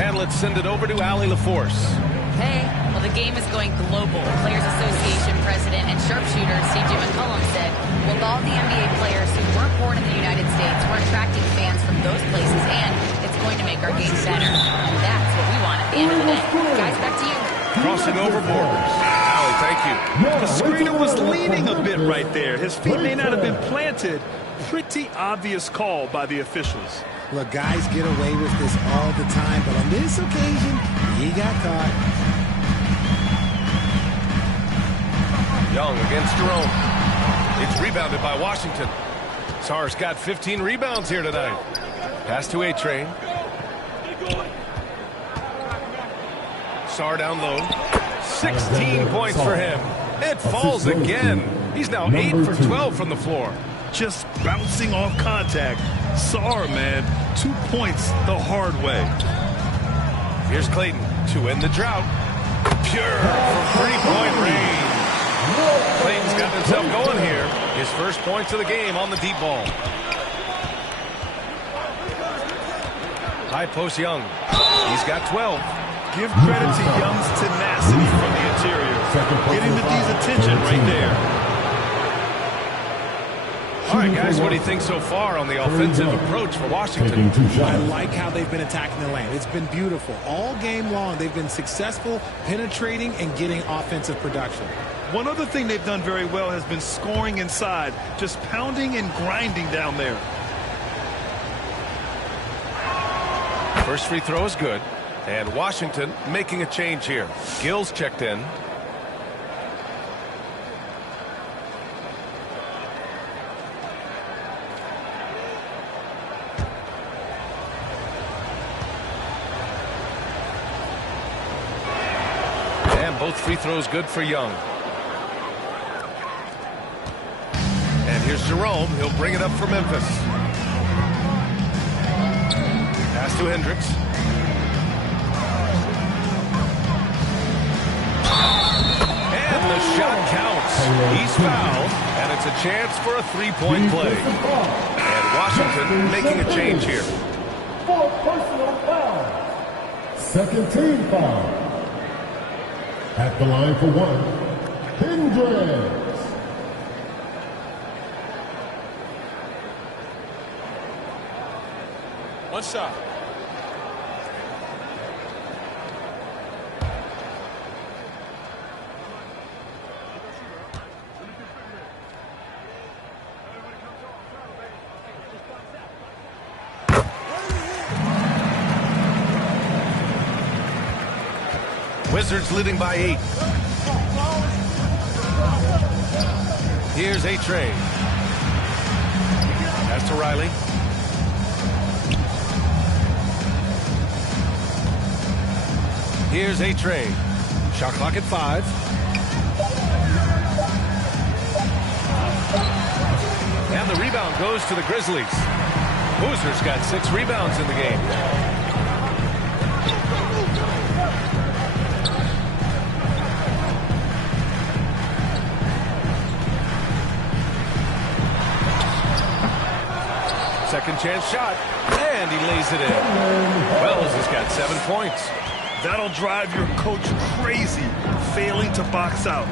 And let's send it over to Allie LaForce. Hey, well, the game is going global. Players Association president and sharpshooter C.J. McCollum said, with all the NBA players who weren't born in the United States, we're attracting fans from those places, and it's going to make our game better. And that's what we want at the end of the day. Guys, back to you. Crossing over borders. Allie, thank you. The screener was leaning a bit right there. His feet may not have been planted. Pretty obvious call by the officials. Look, guys get away with this all the time, but on this occasion, he got caught. Young against Jerome. It's rebounded by Washington. Sarr's got 15 rebounds here tonight. Pass to A-Train. Sarr down low. 16 points for him. It falls again. He's now 8 for 12 from the floor. Just bouncing off contact. Sarr, man, 2 points the hard way. Here's Clayton to end the drought. Pure for 3-point range. Clayton's got himself going here. His first points of the game on the deep ball. High post Young. He's got 12. Give credit to Young's tenacity from the interior. Getting the D's attention right there. All right, guys, what do you think so far on the offensive approach for Washington? I like how they've been attacking the lane. It's been beautiful. All game long, they've been successful penetrating and getting offensive production. One other thing they've done very well has been scoring inside, just pounding and grinding down there. First free throw is good. And Washington making a change here. Gill's checked in. And both free throws good for Young. And here's Jerome. He'll bring it up for Memphis. Pass to Hendricks. And the shot counts. He's fouled, and it's a chance for a three-point play. And Washington making a change here. 4th personal foul. Second team foul. At the line for one, Hendricks. One shot. Wizards leading by 8. Here's A-Trey. Pass to Riley. Here's A-Trey. Shot clock at 5. And the rebound goes to the Grizzlies. Boozer's got 6 rebounds in the game. Second chance shot, and he lays it in. Wells has got 7 points. That'll drive your coach crazy, failing to box out.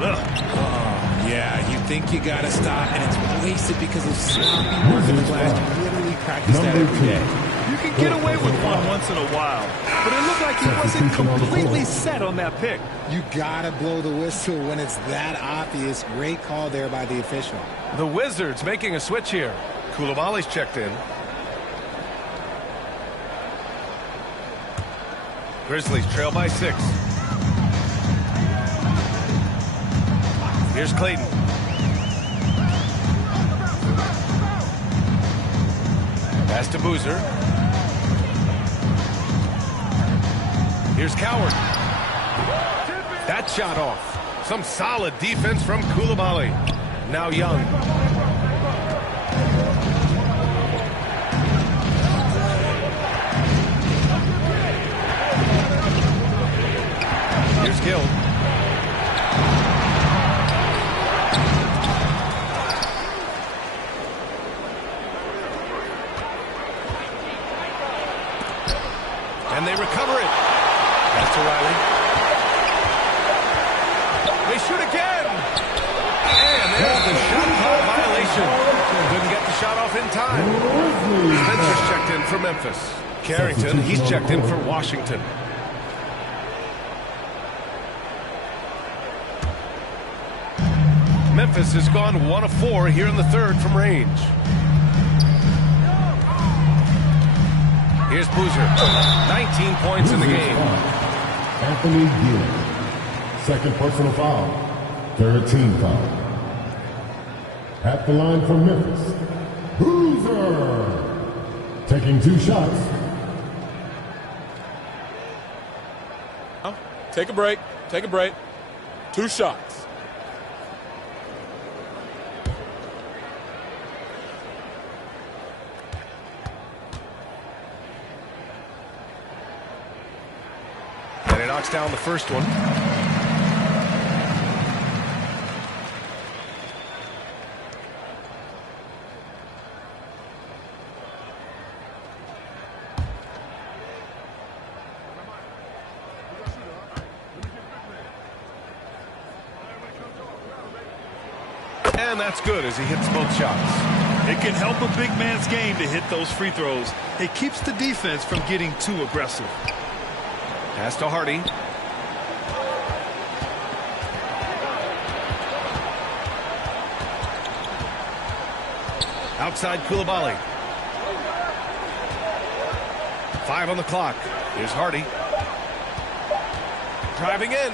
Yeah, you think you got to stop, and it's wasted because of sloppy work in the class. You literally practice that every day. You can get away with one once in a while, but it looked like he wasn't completely set on that pick. You got to blow the whistle when it's that obvious. Great call there by the official. The Wizards making a switch here. Koulibaly's checked in. Grizzlies trail by 6. Here's Clayton. Pass to Boozer. Here's Coward. That shot off. Some solid defense from Koulibaly. Now Young. Here's Gill. And they recover it. Pass to Riley. They shoot again. And there's the shot clock violation. Couldn't get the shot off in time. Spencer's checked in for Memphis. Carrington, he's checked in for Washington. Memphis has gone 1 of 4 here in the third from range. Here's Boozer. 19 points in the game. Anthony Gill. Second personal foul. Third team foul. At the line for Memphis, Boozer. Taking 2 shots. Take a break. Take a break. 2 shots. Knocks down the first one. And that's good as he hits both shots. It can help a big man's game to hit those free throws. It keeps the defense from getting too aggressive. Pass to Hardy. Outside Koulibaly. 5 on the clock. Here's Hardy. Driving in.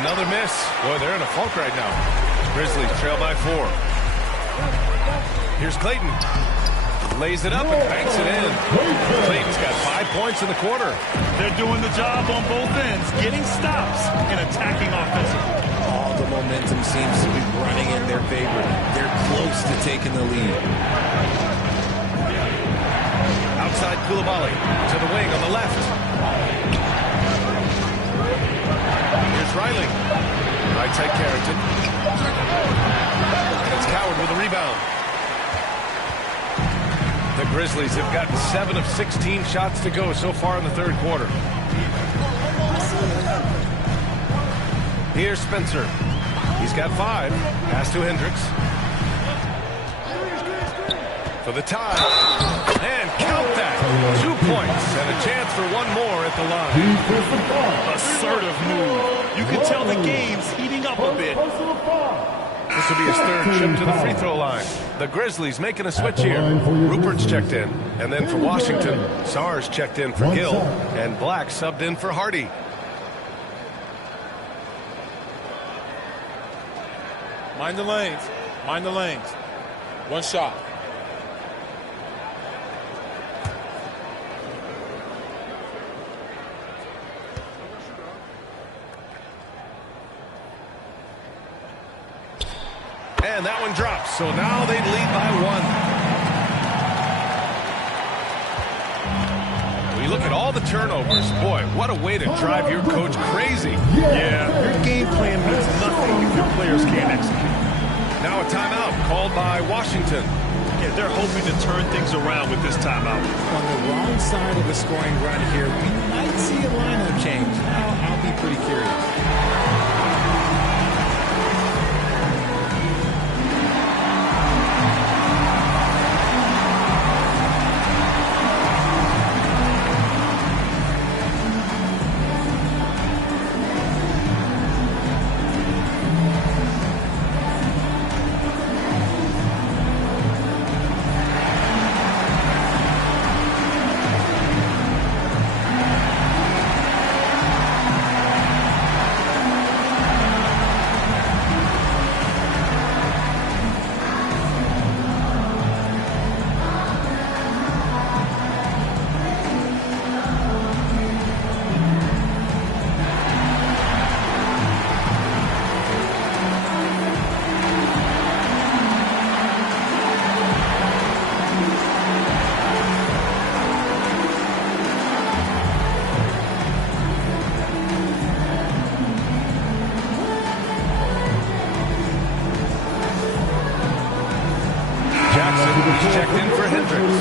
Another miss. Boy, they're in a funk right now. Grizzlies trail by 4. Here's Clayton. Lays it up and banks it in. Clayton's got 5 points in the quarter. They're doing the job on both ends, getting stops and attacking offensively. All the momentum seems to be running in their favor. They're close to taking the lead. Outside Koulibaly to the wing on the left. Here's Riley. Right side Carrington. And it's Coward with a rebound. The Grizzlies have gotten 7 of 16 shots to go so far in the third quarter. Here's Spencer. He's got 5. Pass to Hendricks. For the tie. And count that. 2 points and a chance for one more at the line. Assertive move. You can tell the game's heating up a bit. This will be his 3rd trip to the free throw line. The Grizzlies making a switch here. Rupert's checked in. And then for Washington, Sarr's checked in for Gill. And Black subbed in for Hardy. Mind the lanes. Mind the lanes. One shot. And that one drops. So now they lead by 1. We look at all the turnovers. Boy, what a way to drive your coach crazy. Yeah, your game plan means nothing if your players can't execute. Now a timeout called by Washington. Yeah, they're hoping to turn things around with this timeout. On the wrong side of a scoring run here, we might see a lineup change. I'll be pretty curious. Checked in for Hendricks.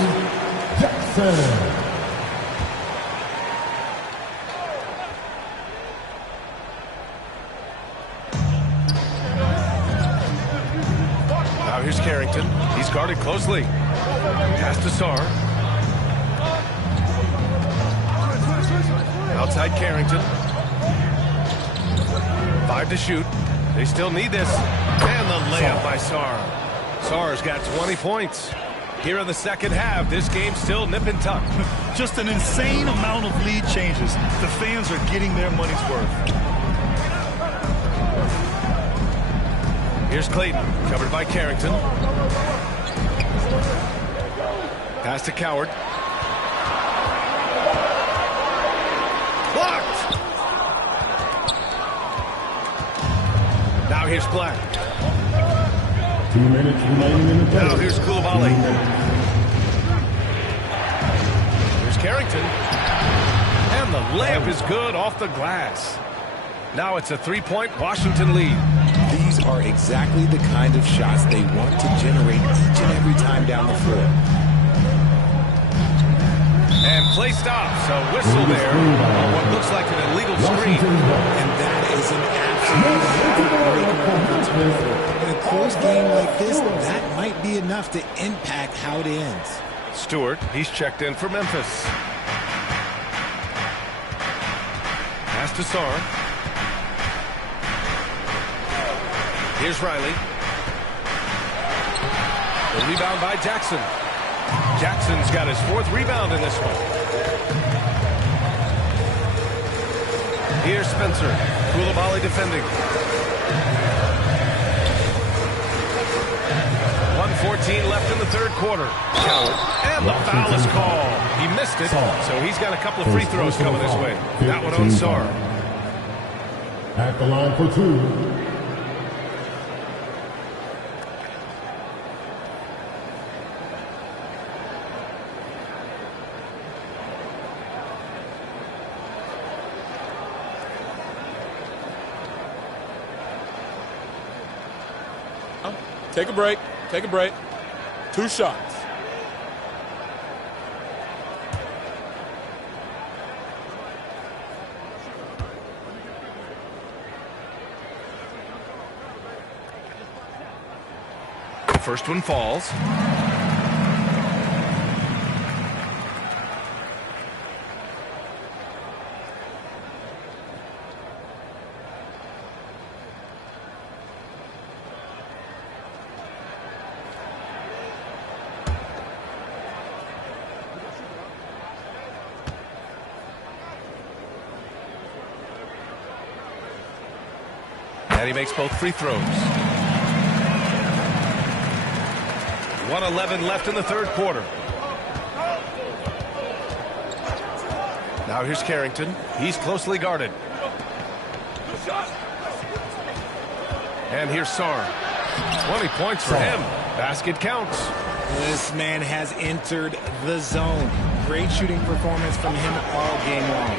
Now here's Carrington. He's guarded closely. Pass to Sarr. Outside Carrington. 5 to shoot. They still need this. And the layup by Sarr. Sarr's got 20 points. Here in the second half, this game's still nip and tuck. Just an insane amount of lead changes. The fans are getting their money's worth. Here's Clayton, covered by Carrington. Pass to Coward. Blocked! Now here's Black. 2 minutes remaining in the game. Now here's Koulibaly. Here's Carrington. And the layup is good off the glass. Now it's a 3-point Washington lead. These are exactly the kind of shots they want to generate each and every time down the floor. And play stops. A whistle there on what looks like an illegal screen. And that is an absolute heartbreaker. In a close game like this, that might be enough to impact how it ends. Stewart, he's checked in for Memphis. Pass to Sarr. Here's Riley. The rebound by Jackson. Jackson's got his 4th rebound in this one. Here's Spencer. Koulibaly defending. 1:14 left in the third quarter. Coward. And the foul is called. He missed it, so he's got a couple of free throws coming his way. That one on Sarr. At the line for 2. Take a break. Take a break. 2 shots. first one falls. And he makes both free throws. 1:11 left in the third quarter. Now here's Carrington. He's closely guarded. And here's Sarr. 20 points for him. Basket counts. This man has entered the zone. Great shooting performance from him all game long.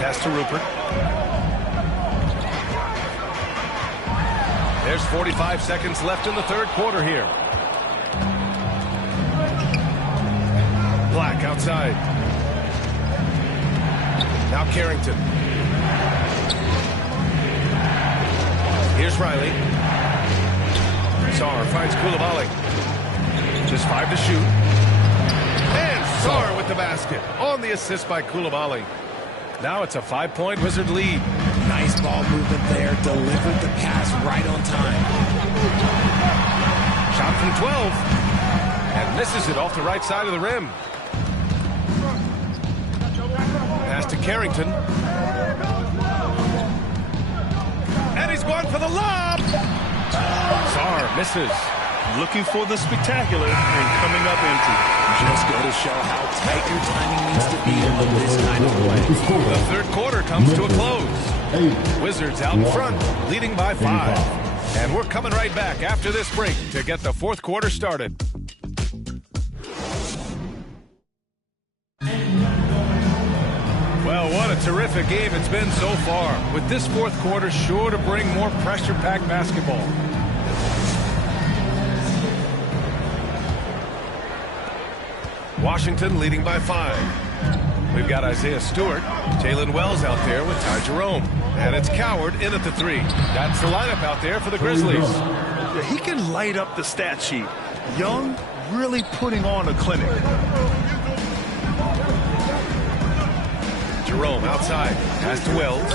Pass to Rupert. There's 45 seconds left in the third quarter here. Black outside. Now Carrington. Here's Riley. Sarr finds Coulibaly. Just 5 to shoot. And Sarr with the basket on the assist by Coulibaly. Now it's a 5-point Wizard lead. Nice ball movement there. Delivered the pass right on time. Shot from 12. And misses it off the right side of the rim. Pass to Carrington. And he's going for the lob. Sarr misses. Looking for the spectacular and coming up empty. Just go to show how tight your timing needs to be on this kind of play. The third quarter comes to a close. Wizards out in front, leading by 5. And we're coming right back after this break to get the fourth quarter started. Well, what a terrific game it's been so far, with this fourth quarter sure to bring more pressure-packed basketball. Washington leading by 5. We've got Isaiah Stewart, Jalen Wells out there with Ty Jerome. And it's Coward in at the 3. That's the lineup out there for the Grizzlies. Yeah, he can light up the stat sheet. Young, really putting on a clinic. Jerome outside, pass to Wells.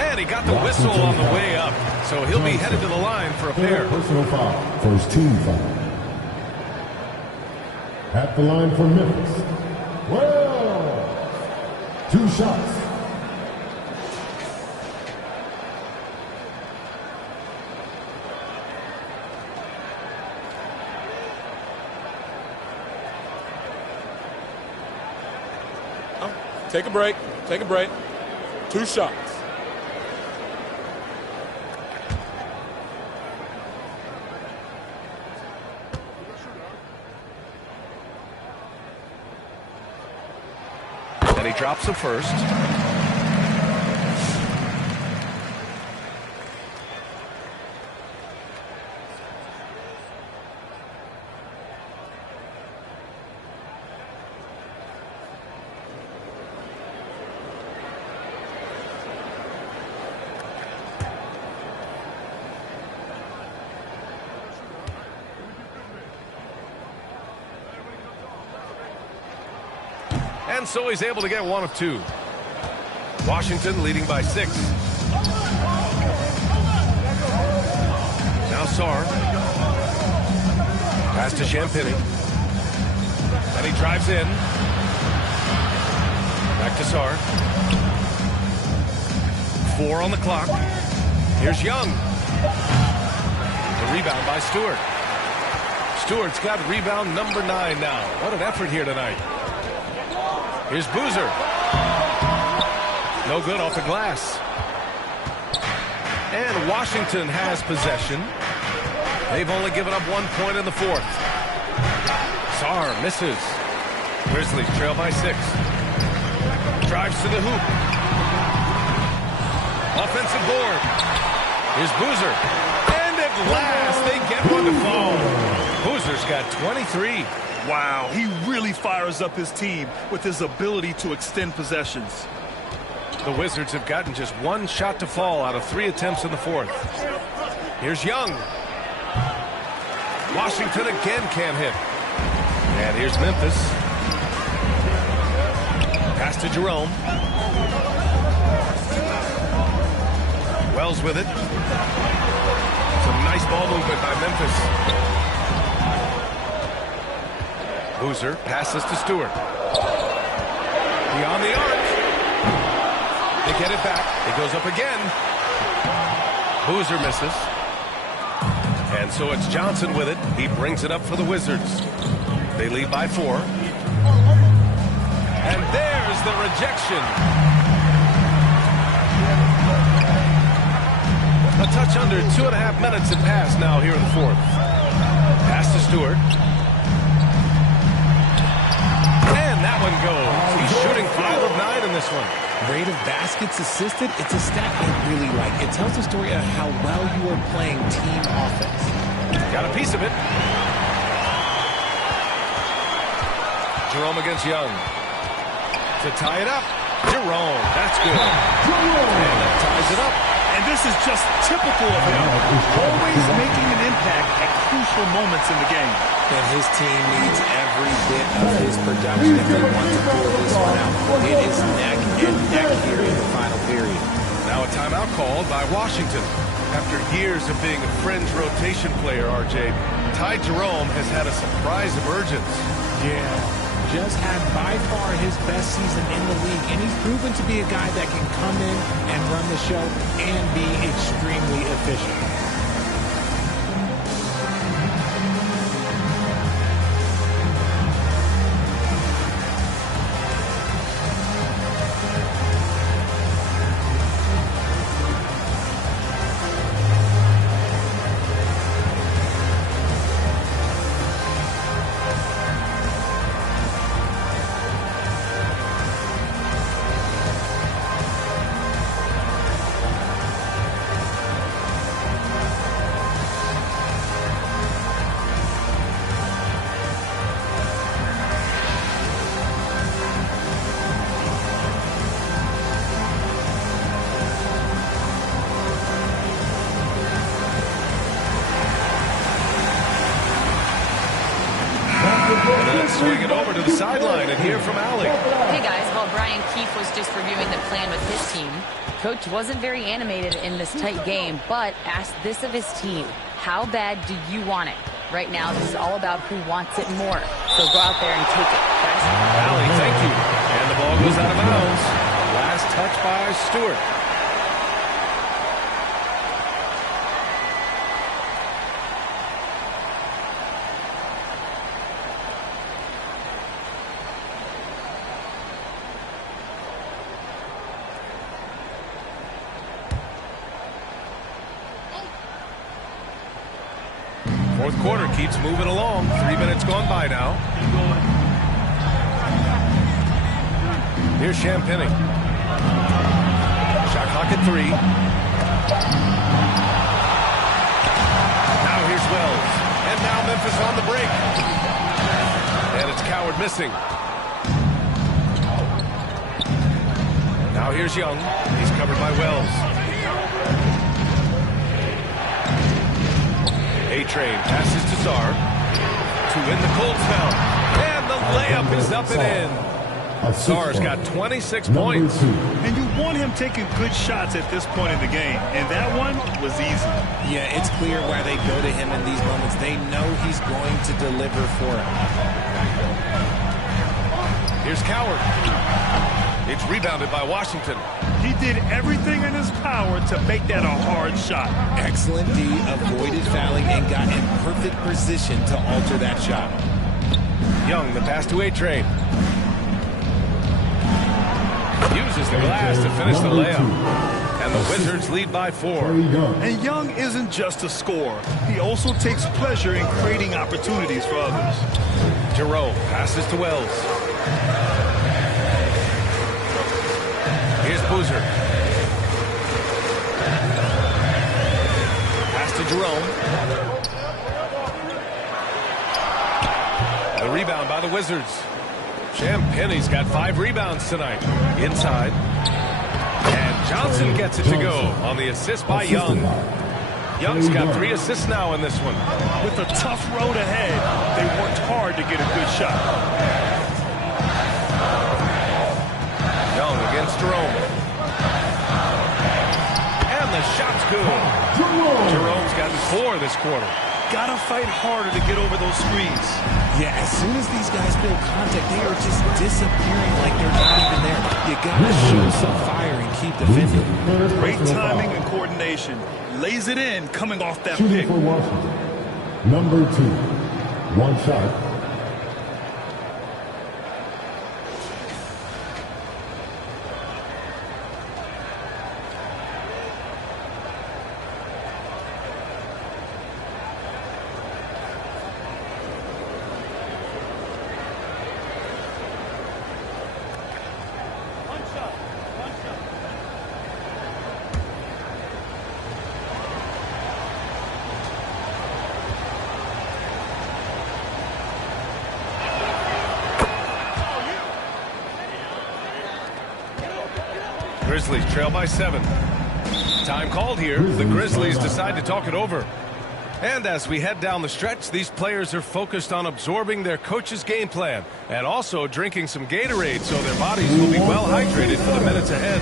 And he got the whistle on the way up. So he'll be headed to the line for a pair. Personal foul. First team foul. At the line for Memphis. Well, 2 shots. Take a break. Take a break. 2 shots. And he drops the first. And so he's able to get 1 of 2. Washington leading by 6. Now Sarr. Pass to Champagny. And he drives in. Back to Sarr. 4 on the clock. Here's Young. The rebound by Stewart. Stewart's got rebound number 9 now. What an effort here tonight. Here's Boozer. No good off the glass. And Washington has possession. They've only given up 1 point in the fourth. Sarr misses. Grizzlies trail by 6. Drives to the hoop. Offensive board. Here's Boozer. And at last, they get one to fall. Boozer's got 23. Wow, he really fires up his team with his ability to extend possessions. The Wizards have gotten just one shot to fall out of 3 attempts in the fourth. Here's Young. Washington again can't hit. And here's Memphis. Pass to Jerome. Wells with it. Some nice ball movement by Memphis. Boozer passes to Stewart. Beyond the arc. They get it back. It goes up again. Boozer misses. And so it's Johnson with it. He brings it up for the Wizards. They lead by 4. And there's the rejection. A touch under 2.5 minutes have passed now here in the fourth. Pass to Stewart. And that one goes. He's shooting 5 of 9 in this one. Rate of baskets assisted, it's a stat I really like. It tells the story of how well you are playing team offense. Got a piece of it. Jerome against Young. To tie it up. Jerome, that's good. And that ties it up. And this is just typical of him. Always making an impact at crucial moments in the game. And his team needs every bit of his production if they want to pull this one out. It is neck and neck here in the final period. Now a timeout called by Washington. After years of being a fringe rotation player, RJ, Ty Jerome has had a surprise emergence. Yeah. Just had by far his best season in the league, and he's proven to be a guy that can come in and run the show and be extremely efficient. Swing it over to the sideline and hear from Allie. Hey guys, while Brian Keefe was just reviewing the plan with his team, Coach wasn't very animated in this tight game, but asked this of his team: how bad do you want it? Right now, this is all about who wants it more. So go out there and take it, guys. Allie, thank you. And the ball goes out of bounds. Last touch by Stewart. Fourth quarter keeps moving along. 3 minutes gone by now. Here's Champagny. Shot clock at 3. Now here's Wells. And now Memphis on the break. And it's Coward missing. Now here's Young. He's covered by Wells. A-Train passes to Czar to win the cold spell. And the layup is up and in. Czar's got 26 points. And you want him taking good shots at this point in the game. And that one was easy. Yeah, it's clear why they go to him in these moments. They know he's going to deliver for him. Here's Coward. It's rebounded by Washington. He did everything in his power to make that a hard shot. Excellent D, avoided fouling and got in perfect position to alter that shot. Young, the pass to A-Train. Uses the glass to finish the layup. And the Wizards lead by 4. And Young isn't just a scorer. He also takes pleasure in creating opportunities for others. Jerome passes to Wells. Here's Boozer. Pass to Jerome. The rebound by the Wizards. Champagny's got 5 rebounds tonight. Inside. Johnson gets it to go on the assist by Young. Young's got 3 assists now in this one. With a tough road ahead, they worked hard to get a good shot. Young against Jerome. And the shot's good. Jerome's gotten 4 this quarter. Gotta fight harder to get over those screens. Yeah, as soon as these guys feel contact, they are just disappearing like they're not even there. You gotta show some fire and keep defending. Great timing and coordination. Lays it in coming off that Shooting pick. for Washington. Number 2. 1 shot. Grizzlies trail by 7. Time called here. The Grizzlies decide to talk it over. And as we head down the stretch, these players are focused on absorbing their coach's game plan and also drinking some Gatorade so their bodies will be well hydrated for the minutes ahead.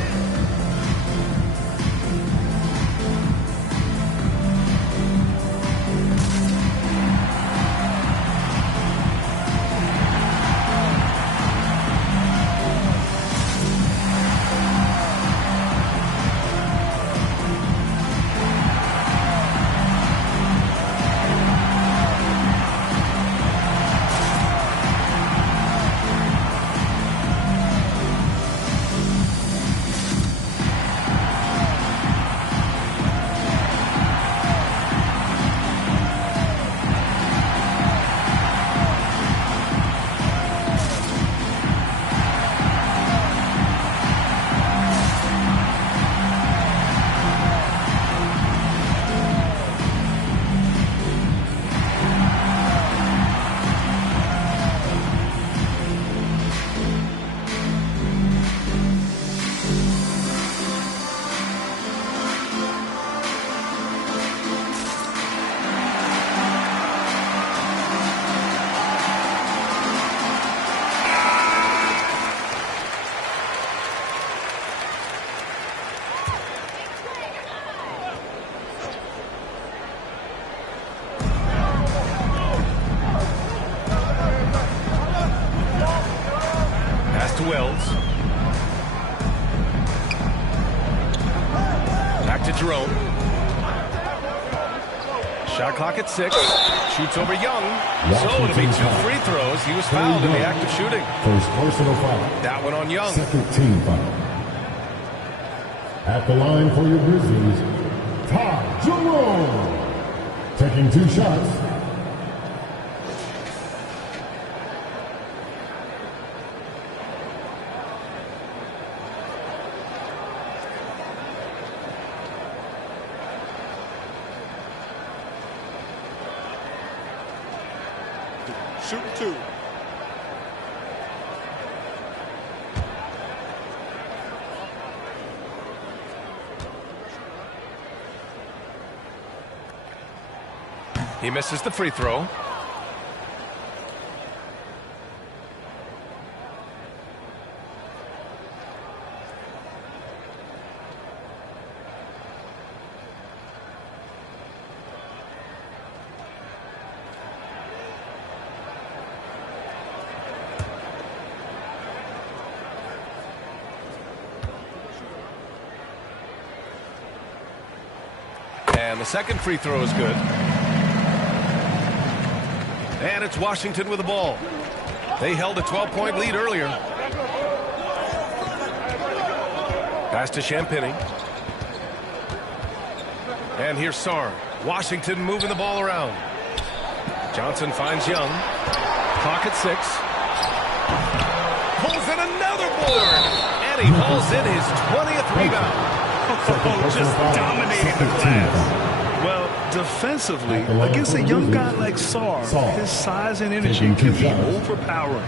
Wells. Back to Jerome. Shot clock at 6. Shoots over Young. So it'll be 2 free throws. He was fouled in the act of shooting. First personal foul. That one on Young. Second team foul. At the line for your Grizzlies, Ty Jerome. Taking 2 shots. Shooting 2. He misses the free throw. And the second free throw is good. And it's Washington with the ball. They held a 12-point lead earlier. Pass to Champagny. And here's Sarr. Washington moving the ball around. Johnson finds Young. Clock at 6. Pulls in another board. And he pulls in his 20th rebound. Just dominating the glass. Well, defensively, against a young guy like Sarr, his size and energy can be overpowering.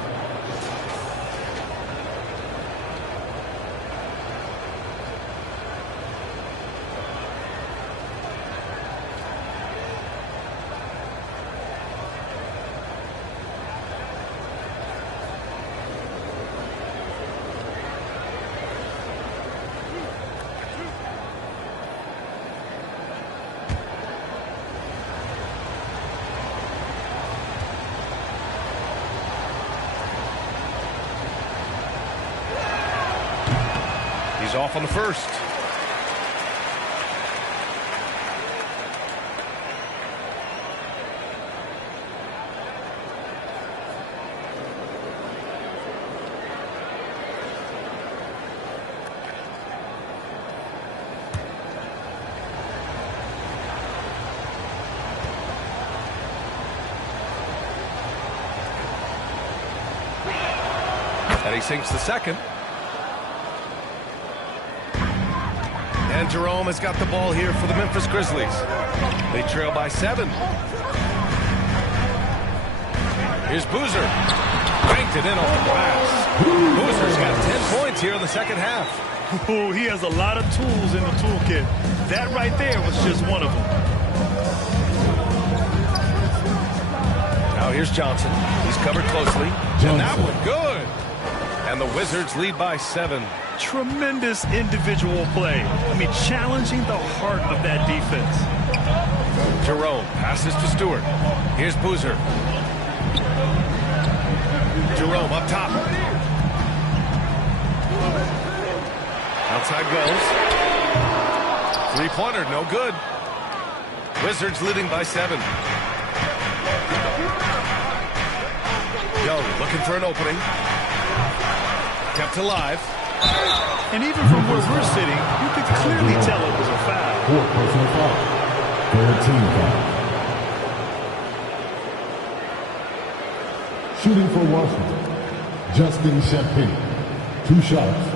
off on the first. And he sinks the second. And Jerome has got the ball here for the Memphis Grizzlies. They trail by 7. Here's Boozer. Banked it in off the glass. Boozer's got 10 points here in the second half. Oh, he has a lot of tools in the toolkit. That right there was just one of them. Now here's Johnson. He's covered closely. And that one good. And the Wizards lead by 7. Tremendous individual play. I mean, challenging the heart of that defense. Jerome passes to Stewart. Here's Boozer. Jerome up top. Outside goes. Three-pointer, no good. Wizards leading by 7. Young looking for an opening. Kept alive. And even from where we're sitting, you could clearly tell it was a foul. 4 personal foul. 13 foul. Shooting for Washington, Justin Champagne. 2 shots.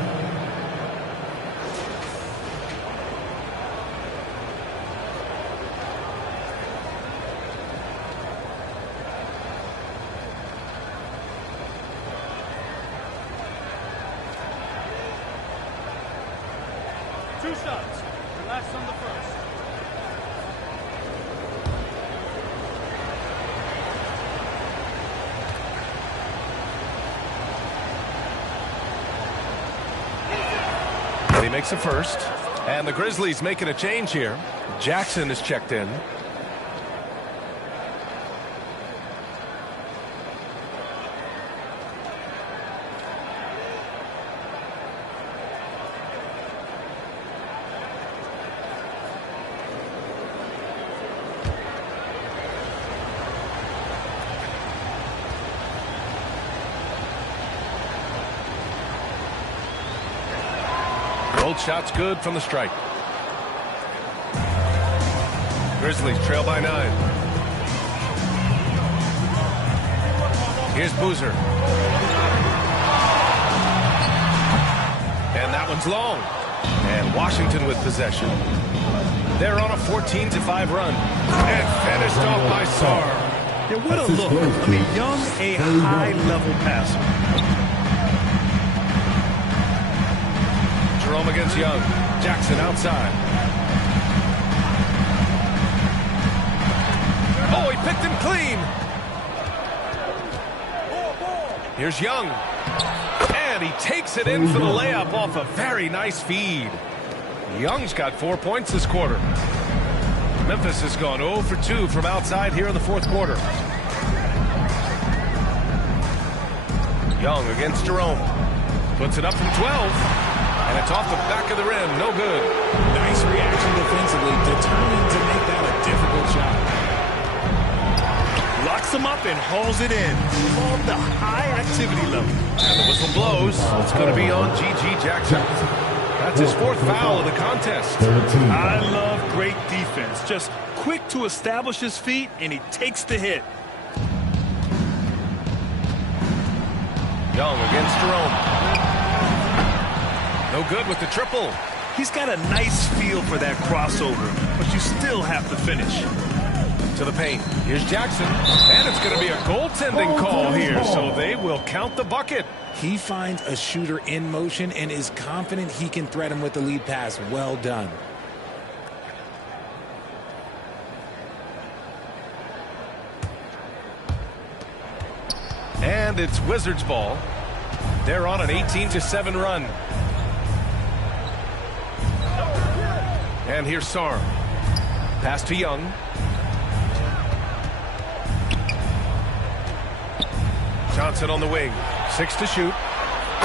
He makes a first. And the Grizzlies making a change here. Jackson is checked in. Both shots good from the stripe. Grizzlies trail by 9. Here's Boozer. And that one's long. And Washington with possession. They're on a 14-5 run. And finished off by Sarr. Yeah, what a look. I mean, Young, a high-level passer. Jerome against Young. Jackson outside. Oh, he picked him clean. Here's Young. And he takes it in for the layup off a very nice feed. Young's got 4 points this quarter. Memphis has gone 0 for 2 from outside here in the fourth quarter. Young against Jerome. Puts it up from 12. And it's off the back of the rim. No good. Nice reaction defensively. Determined to make that a difficult shot. Locks him up and hauls it in. Called the high activity level. And the whistle blows. It's going to be on G.G. Jackson. That's his 4th foul of the contest. I love great defense. Just quick to establish his feet, and he takes the hit. Young against Jerome. No good with the triple. He's got a nice feel for that crossover, but you still have to finish. To the paint. Here's Jackson. And it's going to be a goaltending call here, so they will count the bucket. He finds a shooter in motion and is confident he can threat him with the lead pass. Well done. And it's Wizards ball. They're on an 18-7 run. And here's Sarr. Pass to Young. Johnson on the wing. 6 to shoot.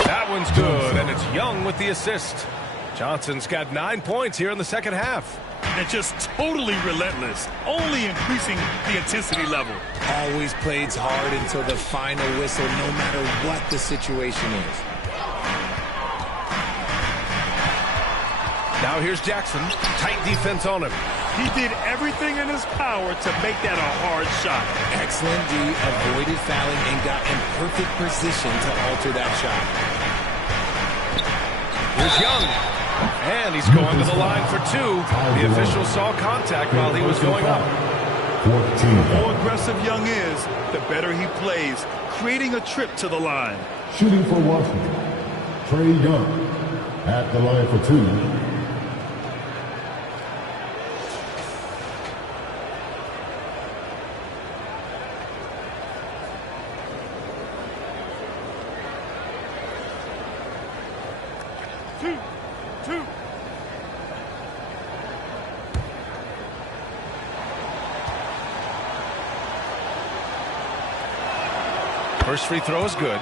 That one's good, and it's Young with the assist. Johnson's got 9 points here in the second half. And just totally relentless, only increasing the intensity level. Always plays hard until the final whistle, no matter what the situation is. Now here's Jackson. Tight defense on him. He did everything in his power to make that a hard shot. Excellent D, avoided fouling and got in perfect position to alter that shot. Here's Young. And he's going to the line for 2. The official saw contact while he was going up. The more aggressive Young is, the better he plays, creating a trip to the line. Shooting for Washington, Trey Young at the line for 2. First free throw is good.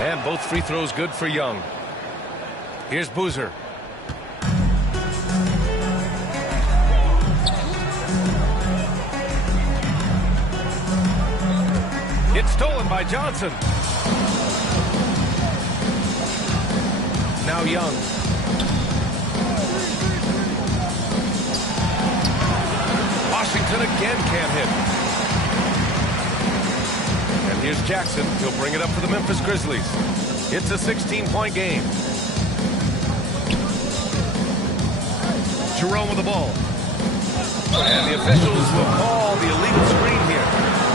And both free throws good for Young. Here's Boozer. It's stolen by Johnson. Now Young. Washington again can't hit. And here's Jackson. He'll bring it up for the Memphis Grizzlies. It's a 16-point game. Jerome with the ball. And the officials will call the illegal screen here.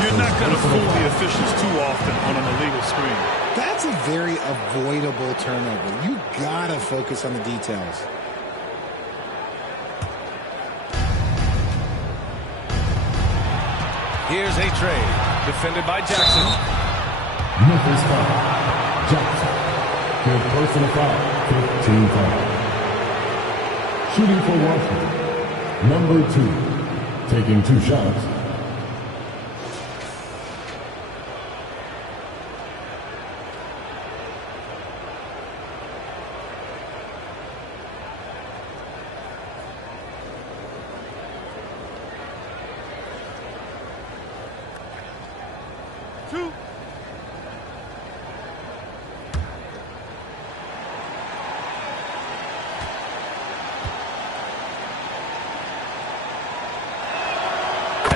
You're not going to fool the officials too often on an illegal screen. That's a very avoidable turnover. You gotta focus on the details. Here's a trade. Defended by Jackson. Memphis foul. Jackson. Good personal foul. 15 foul. Shooting for Washington. Number 2. Taking 2 shots.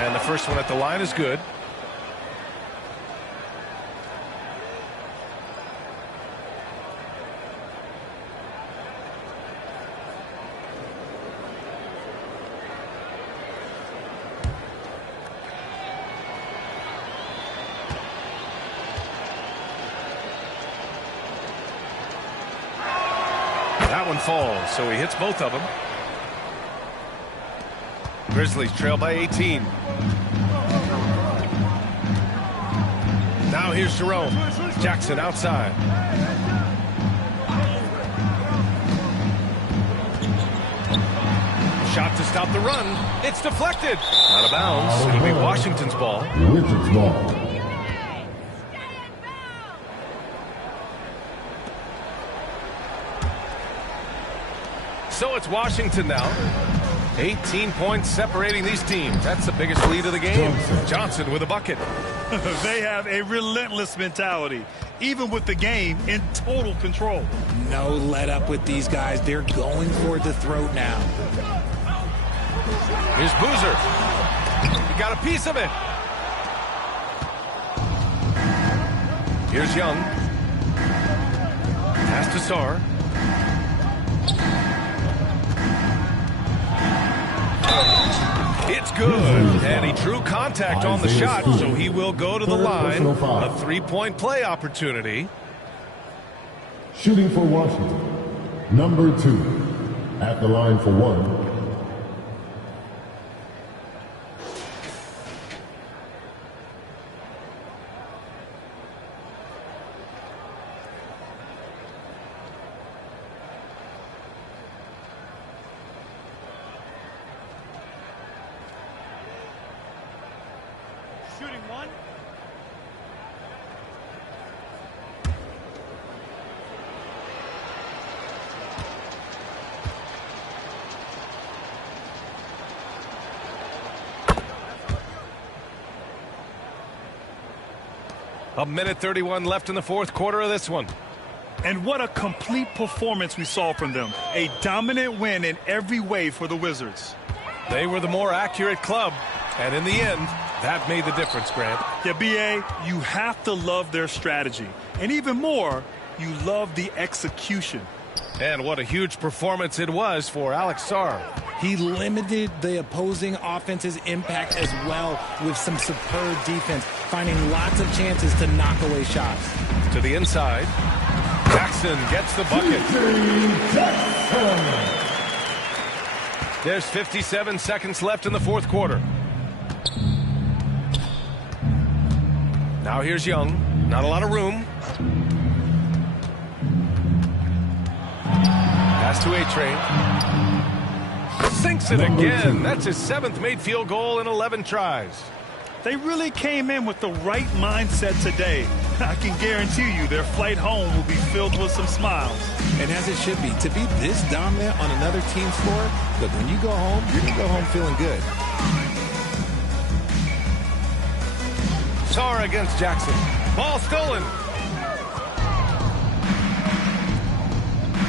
And the first one at the line is good. That one falls, so he hits both of them. Grizzlies trail by 18. Now here's Jerome. Jackson outside. Shot to stop the run. It's deflected. Out of bounds. It'll be Washington's ball. Wizards ball. So it's Washington now. 18 points separating these teams. That's the biggest lead of the game. Johnson with a bucket. They have a relentless mentality, even with the game in total control. No let up with these guys. They're going for the throat now. Here's Boozer. He got a piece of it. Here's Young. Pass to Sarr. It's good, and he drew contact on the shot, so he will go to the line. A three-point play opportunity. Shooting for Washington. Number 2. At the line for 1. A minute 31 left in the fourth quarter of this one. And what a complete performance we saw from them. A dominant win in every way for the Wizards. They were the more accurate club, and in the end, that made the difference, Grant. Yeah, B.A., you have to love their strategy. And even more, you love the execution. And what a huge performance it was for Alex Sarr. He limited the opposing offense's impact as well with some superb defense, finding lots of chances to knock away shots. To the inside. Jackson gets the bucket. There's 57 seconds left in the fourth quarter. Now here's Young. Not a lot of room. Pass to A-Train. Sinks it again. That's his 7th made field goal in 11 tries. They really came in with the right mindset today. I can guarantee you their flight home will be filled with some smiles. And as it should be, to be this dominant on another team's floor, look, when you go home, you're going to go home feeling good. Sarr against Jackson. Ball stolen.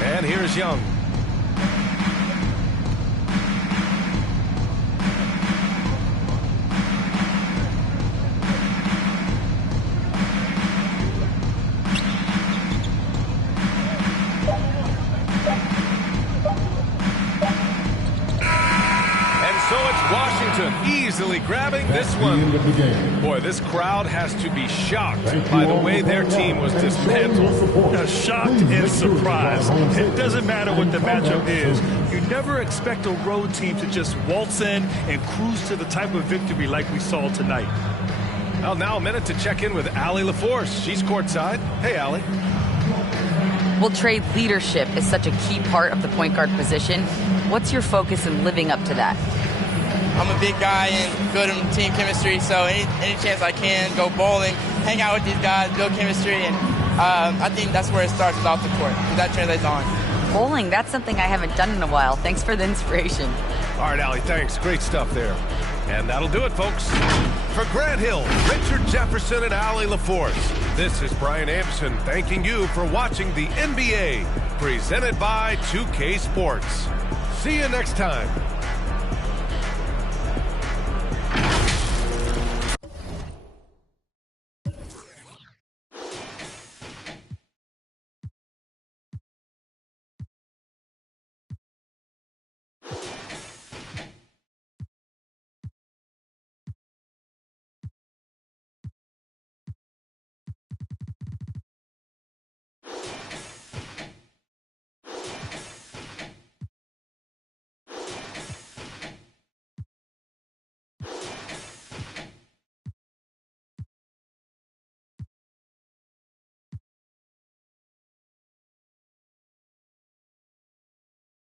And here's Young. Easily grabbing this one. Boy, this crowd has to be shocked by the way their team was dismantled. Shocked and surprised. It doesn't matter what the matchup is. You never expect a road team to just waltz in and cruise to the type of victory like we saw tonight. Well, now a minute to check in with Allie LaForce. She's courtside. Hey, Allie. Well, Trey, leadership is such a key part of the point guard position. What's your focus in living up to that? I'm a big guy and building team chemistry, so any chance I can, go bowling, hang out with these guys, build chemistry, and I think that's where it starts off the court. That translates on. Bowling, that's something I haven't done in a while. Thanks for the inspiration. All right, Allie, thanks. Great stuff there. And that'll do it, folks. For Grant Hill, Richard Jefferson, and Allie LaForce, this is Brian Anderson thanking you for watching the NBA, presented by 2K Sports. See you next time.